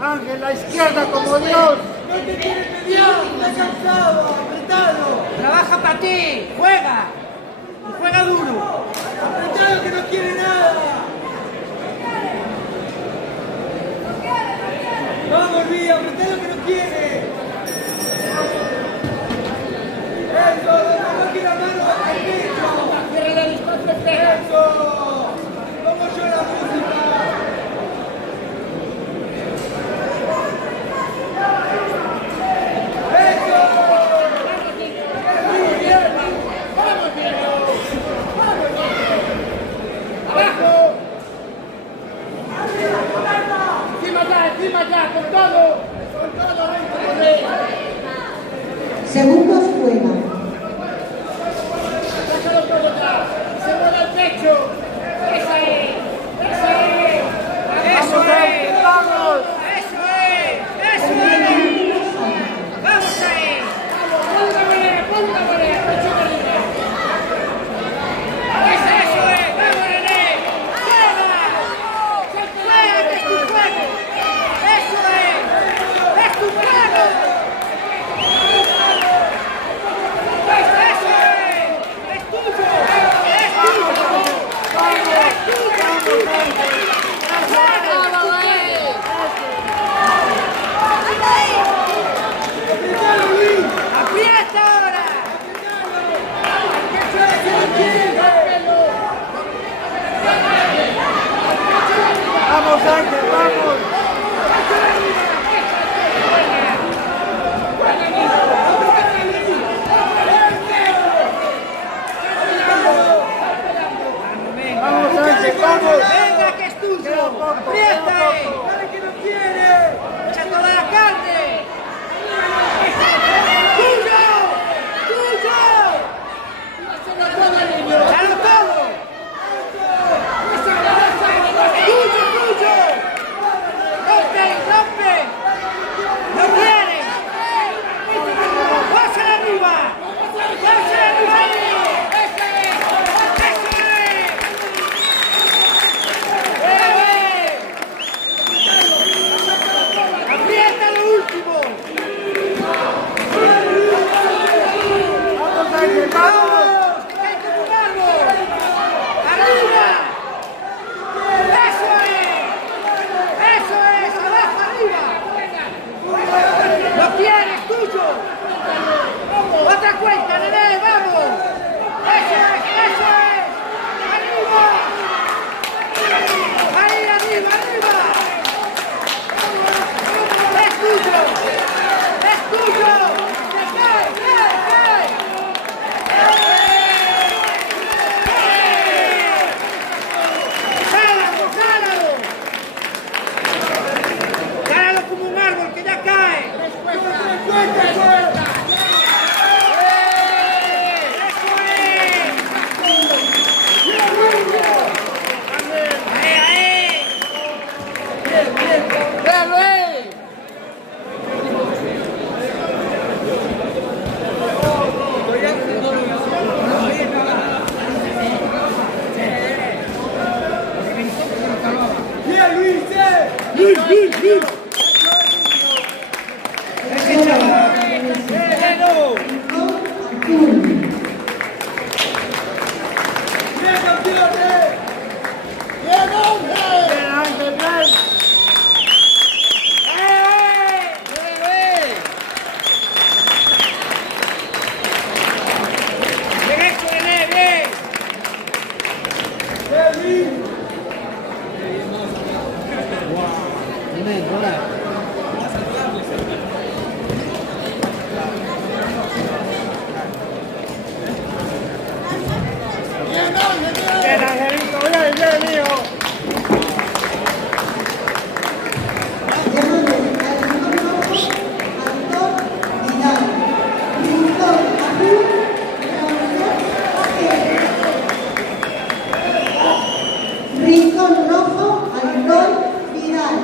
Ángel, la izquierda como Dios. No te quiere pelear, está cansado, apretado. Trabaja para ti, juega. Y juega duro. Apretado que no quiere nada. Vamos, Luis, apretado que no quiere. Eso, donde no quiere la mano, baja el pecho. Cierra la distancia. Eso. Vamos yo la música. Encima ya, con todo, Segundos fuera. sácalo todo ya, se mueve el pecho, esa es, eso es, ¡Vamos! eso es, eso es. ¡Bien, campeones! ¡Bien, hombre! ¡Bien, Ángel, bien! Bien, Angelito, bien, bien, hijo. Llámame al rincón rojo, Antón Vidal. Rincón azul, Raúl Ojeda. Rincón rojo, Antón Vidal.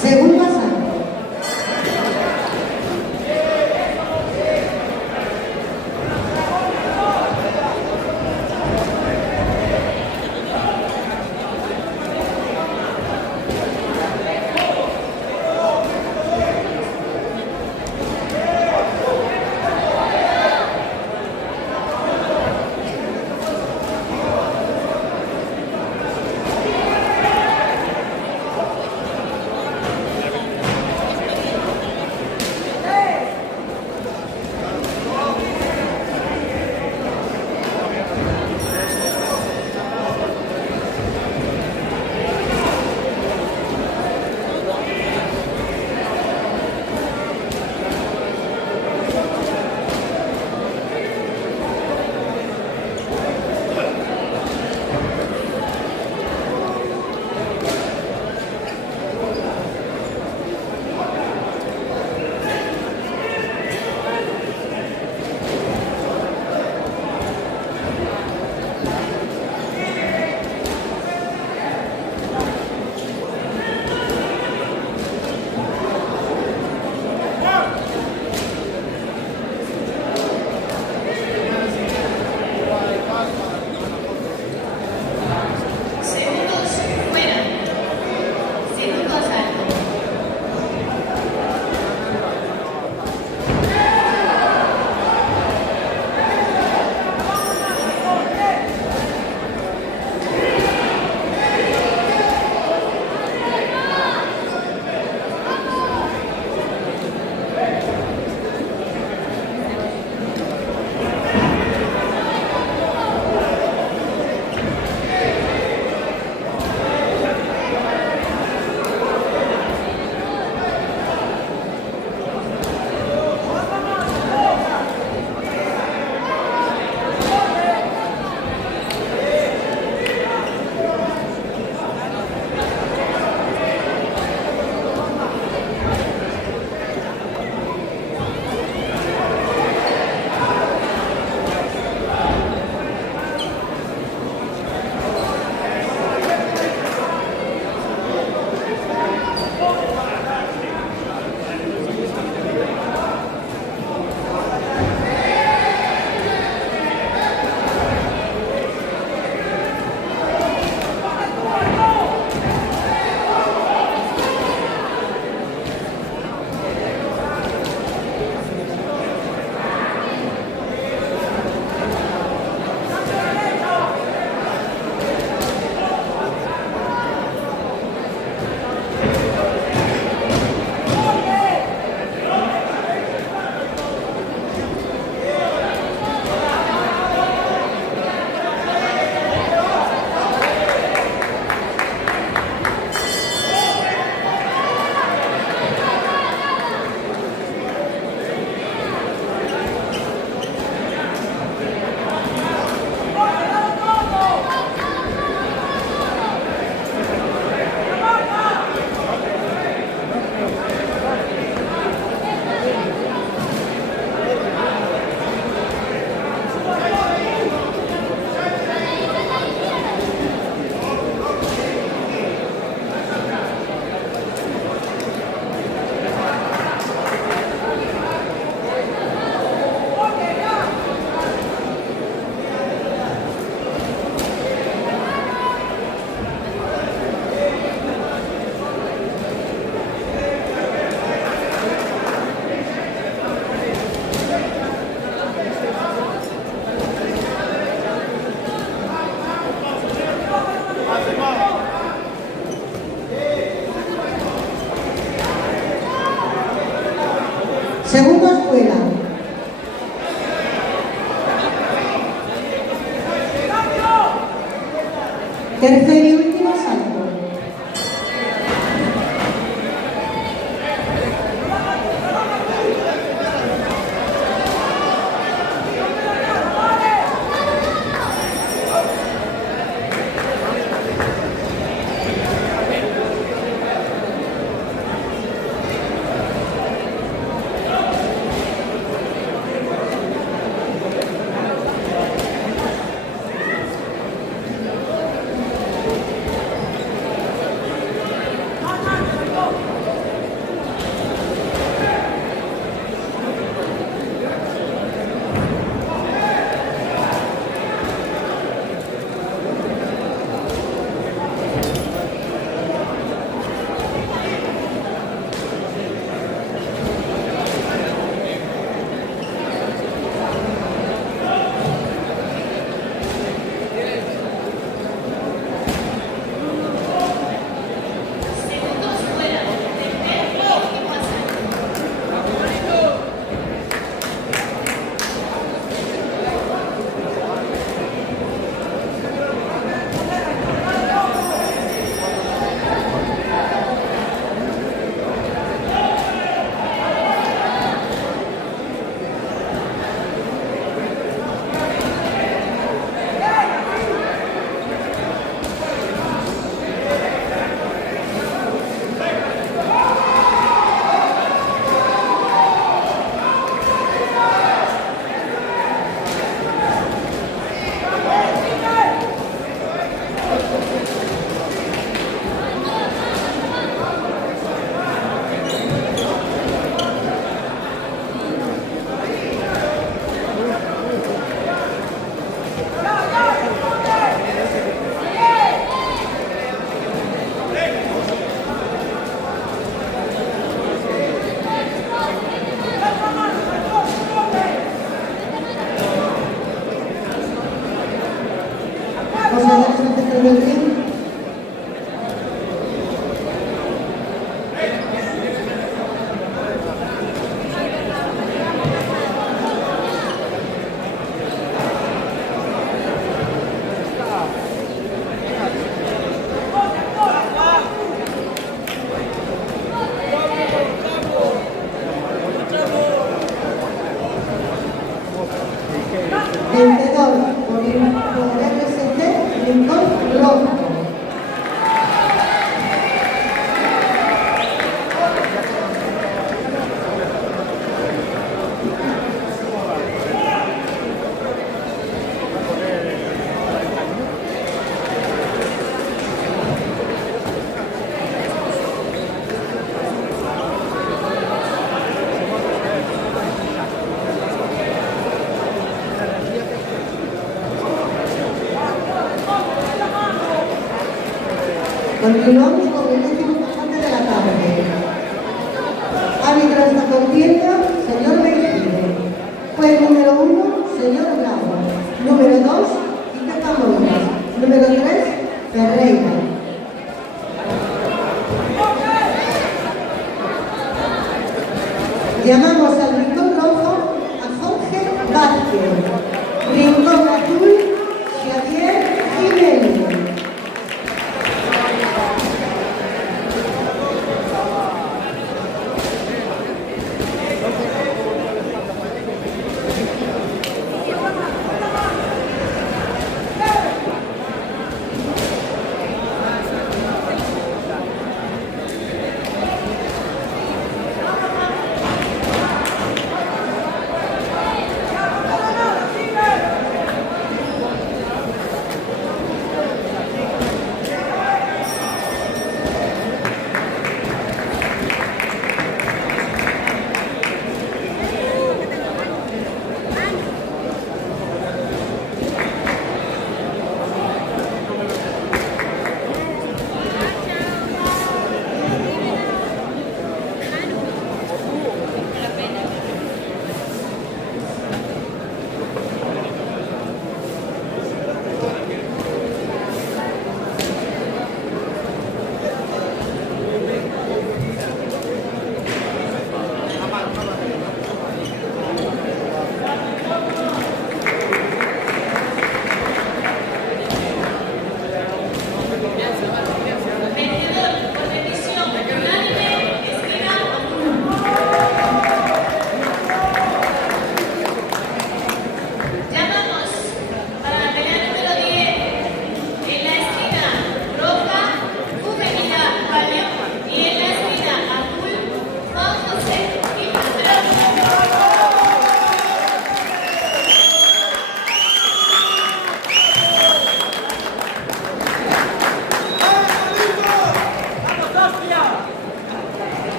Segundo asalto. Segundos fuera. Segundo asalto. Segundos fuera. Tercer y último asalto. Continuamos con el último combate de la tarde. Árbitro de esta contienda, señor Beijide. Juez número 1, señor Bravo. Número 2, Quique Camonas. Número 3, Ferreira. Llamamos al rincón rojo a Jorge Vázquez. Rincón azul, Xavier Jiménez.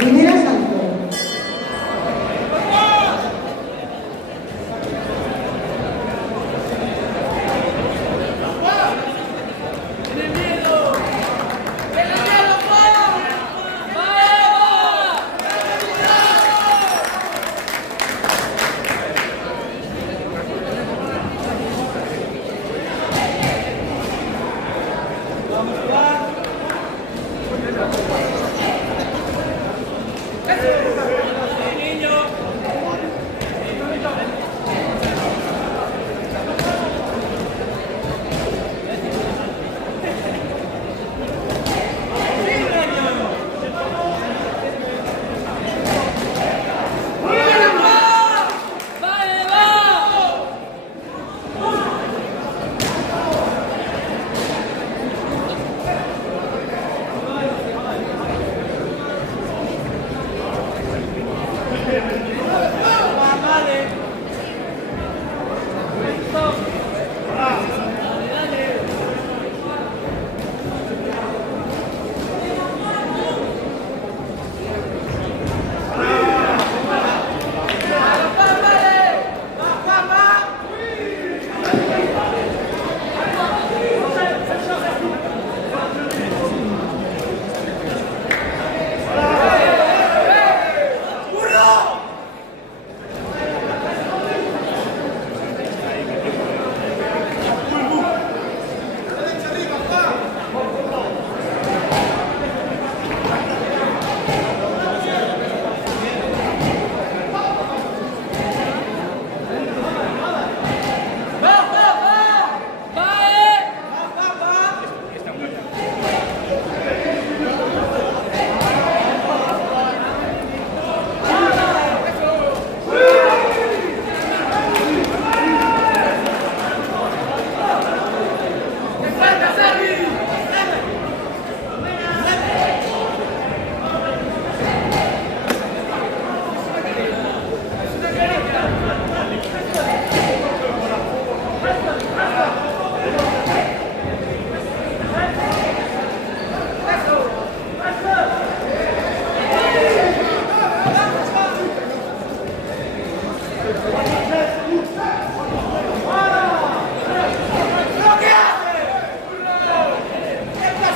Primera salto.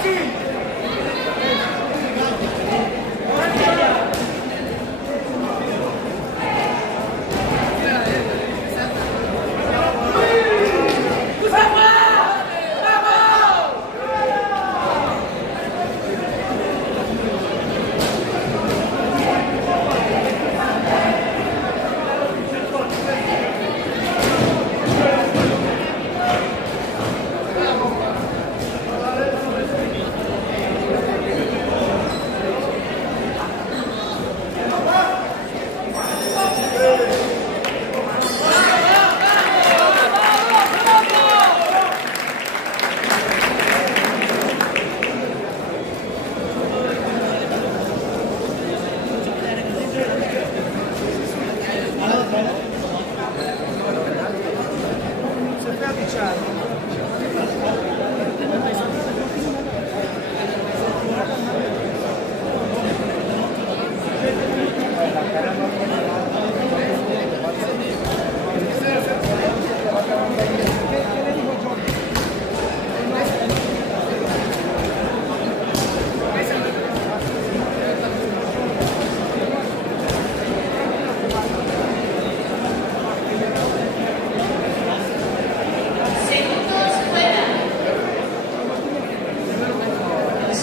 aquí!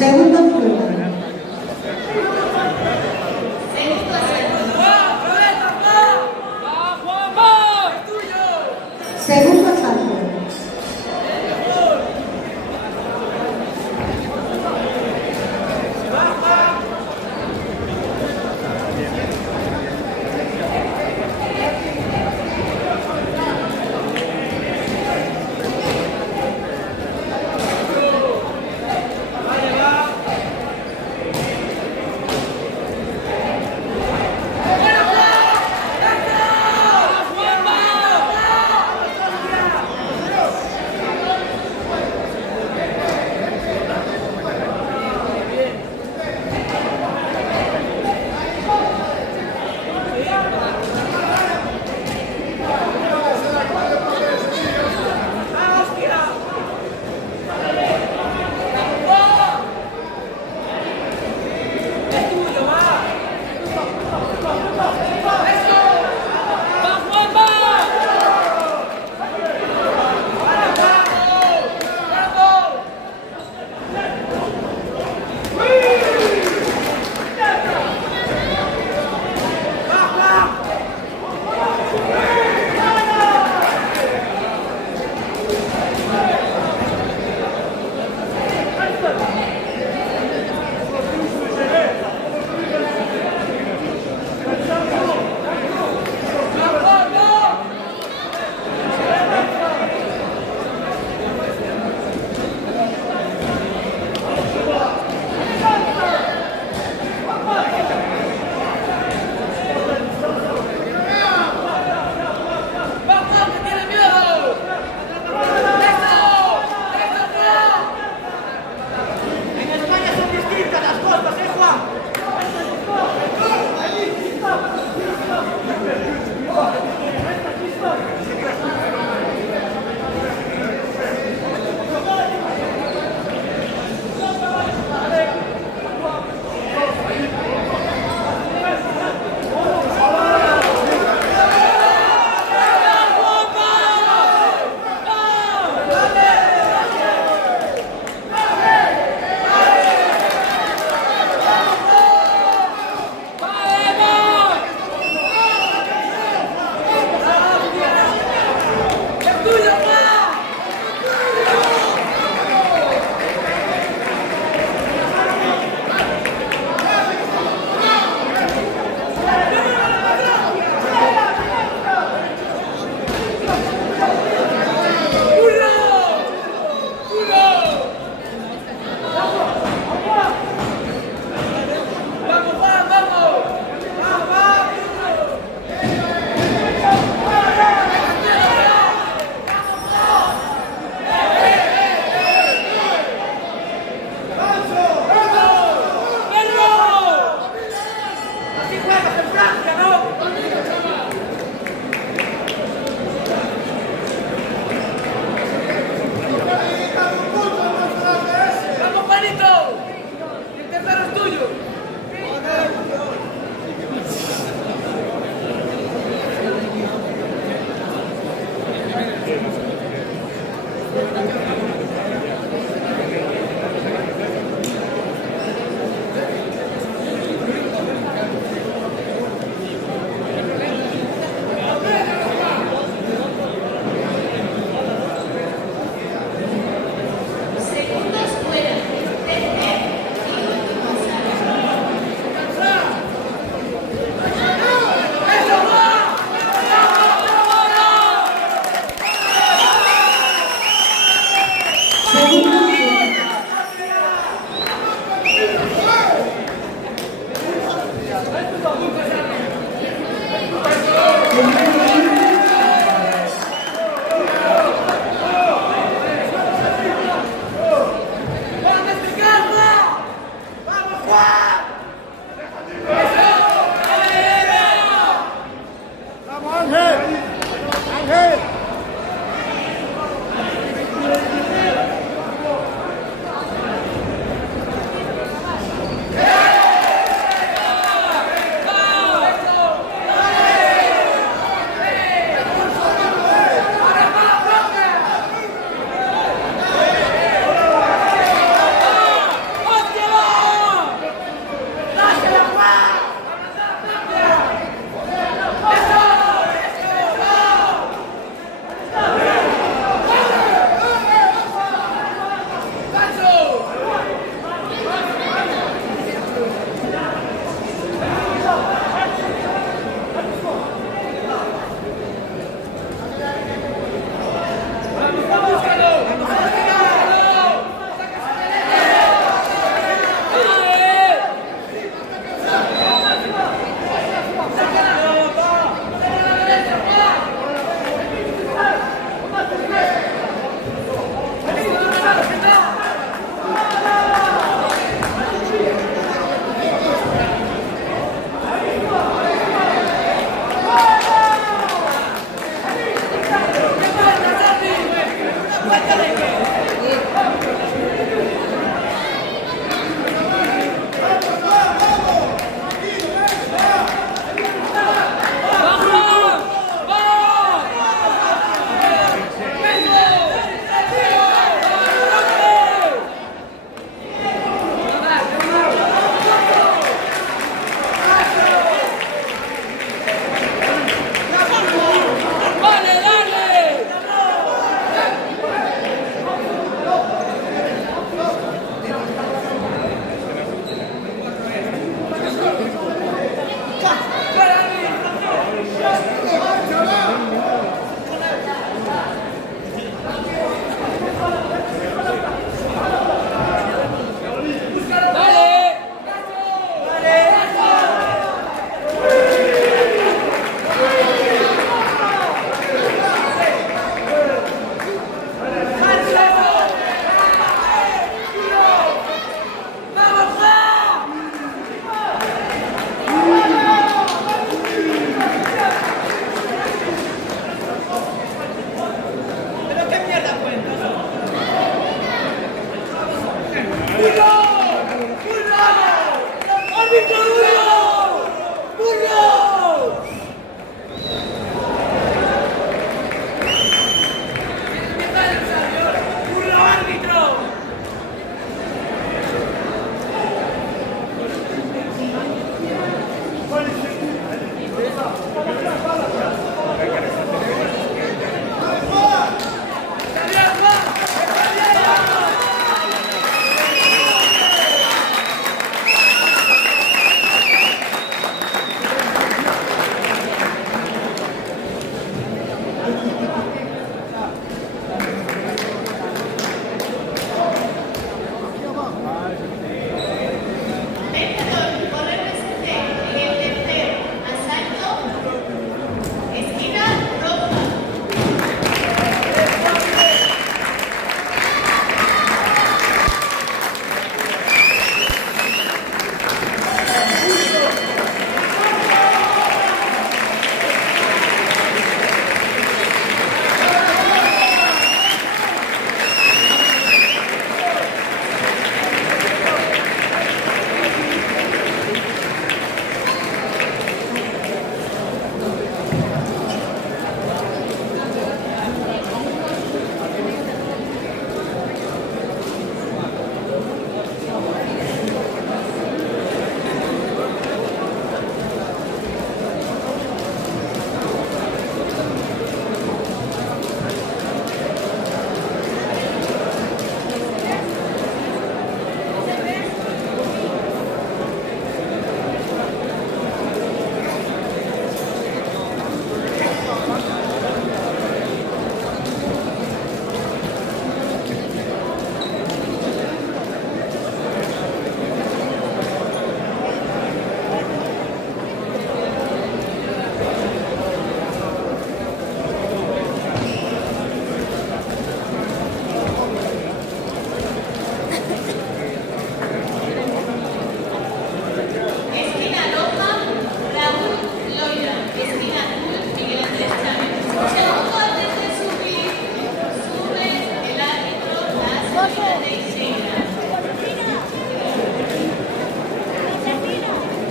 Segundo fuera. Segundo asalto. Segundo asalto.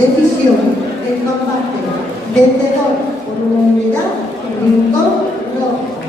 Decisión del combate. Vencedor por unanimidad, Rincón Rojo.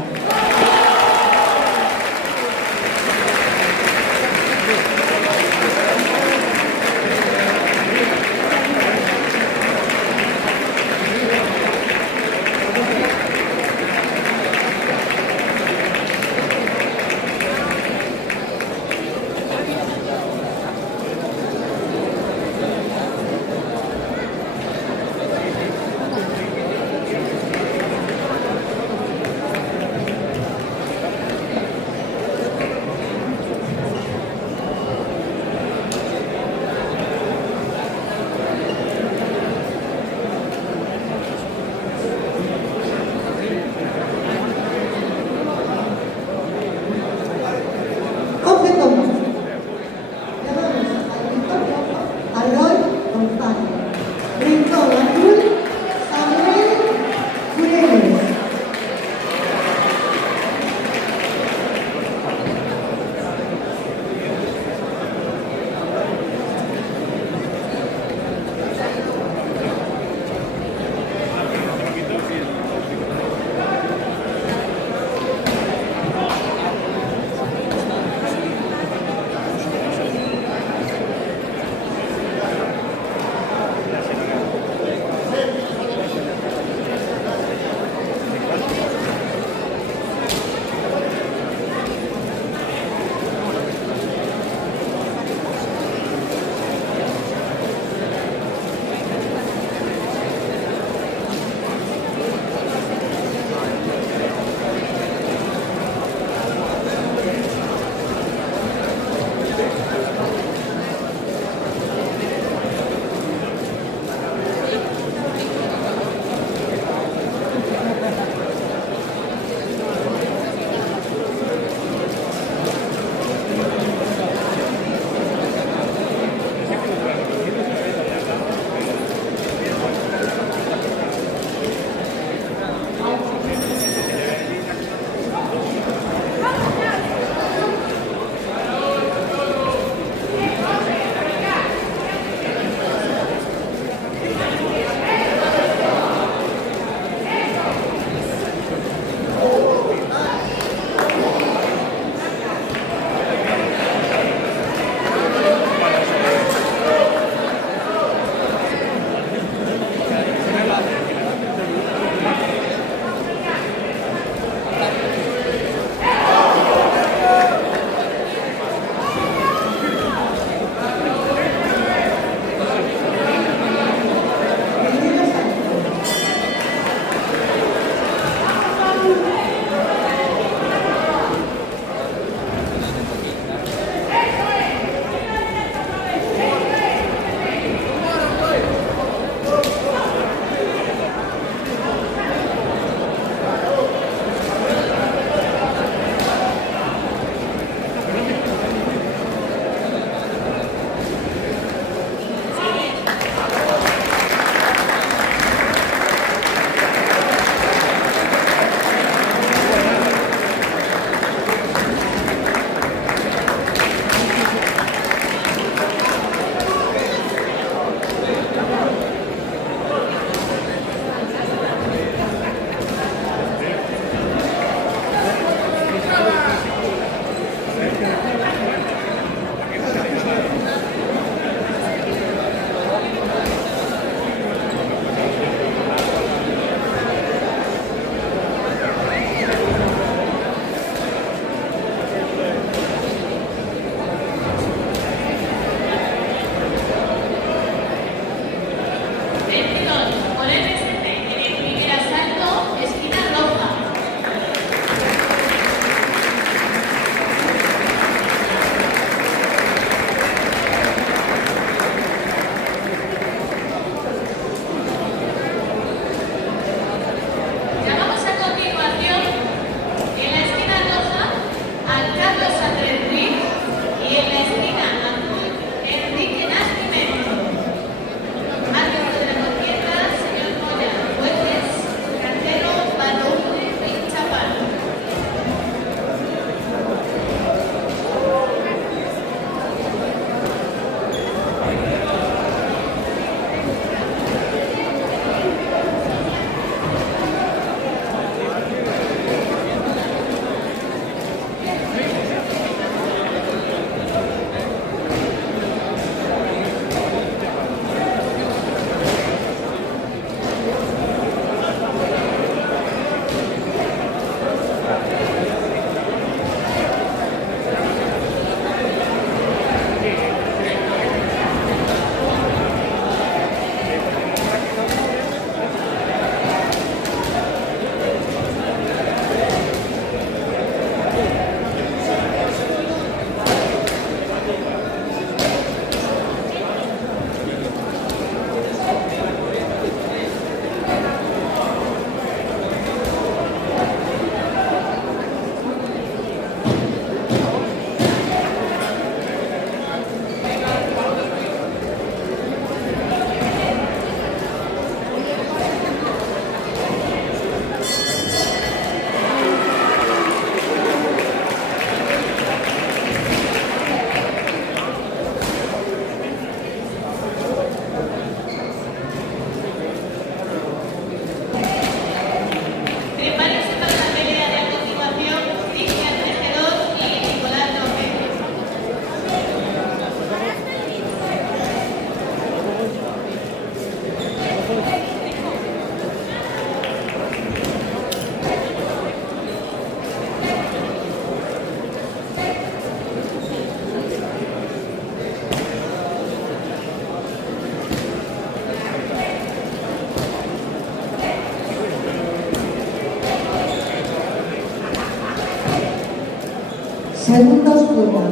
Segundos fuera.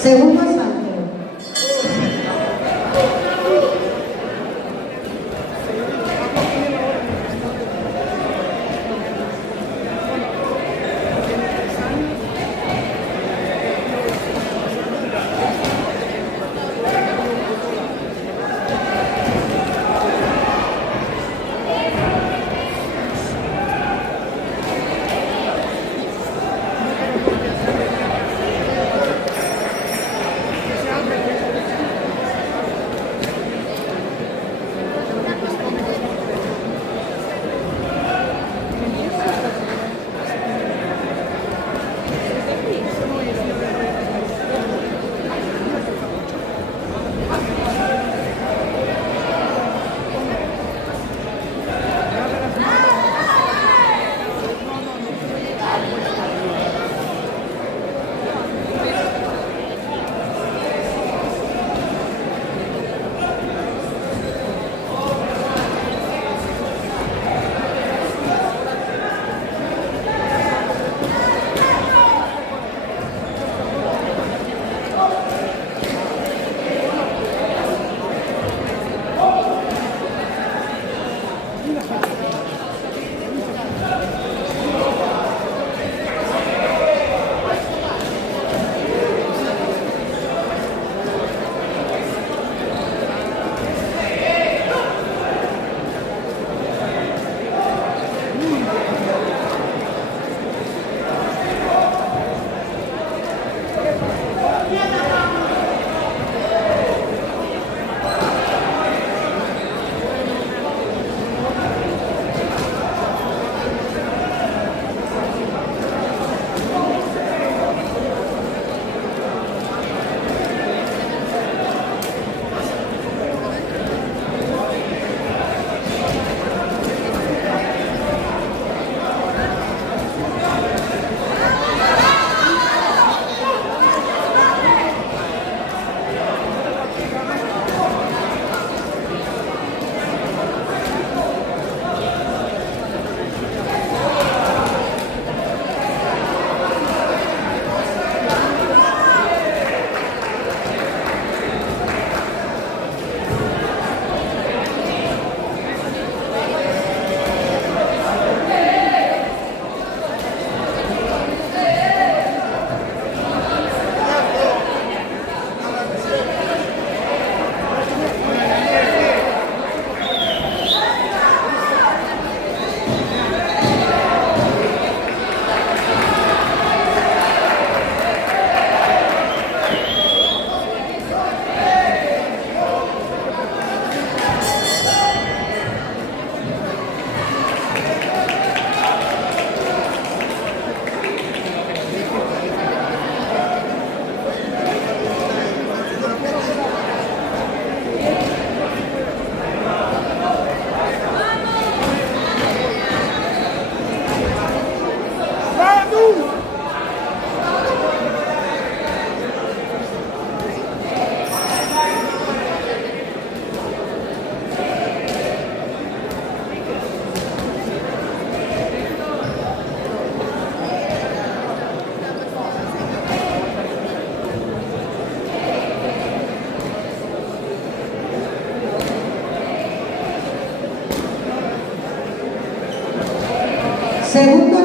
Segundo salto. Segundo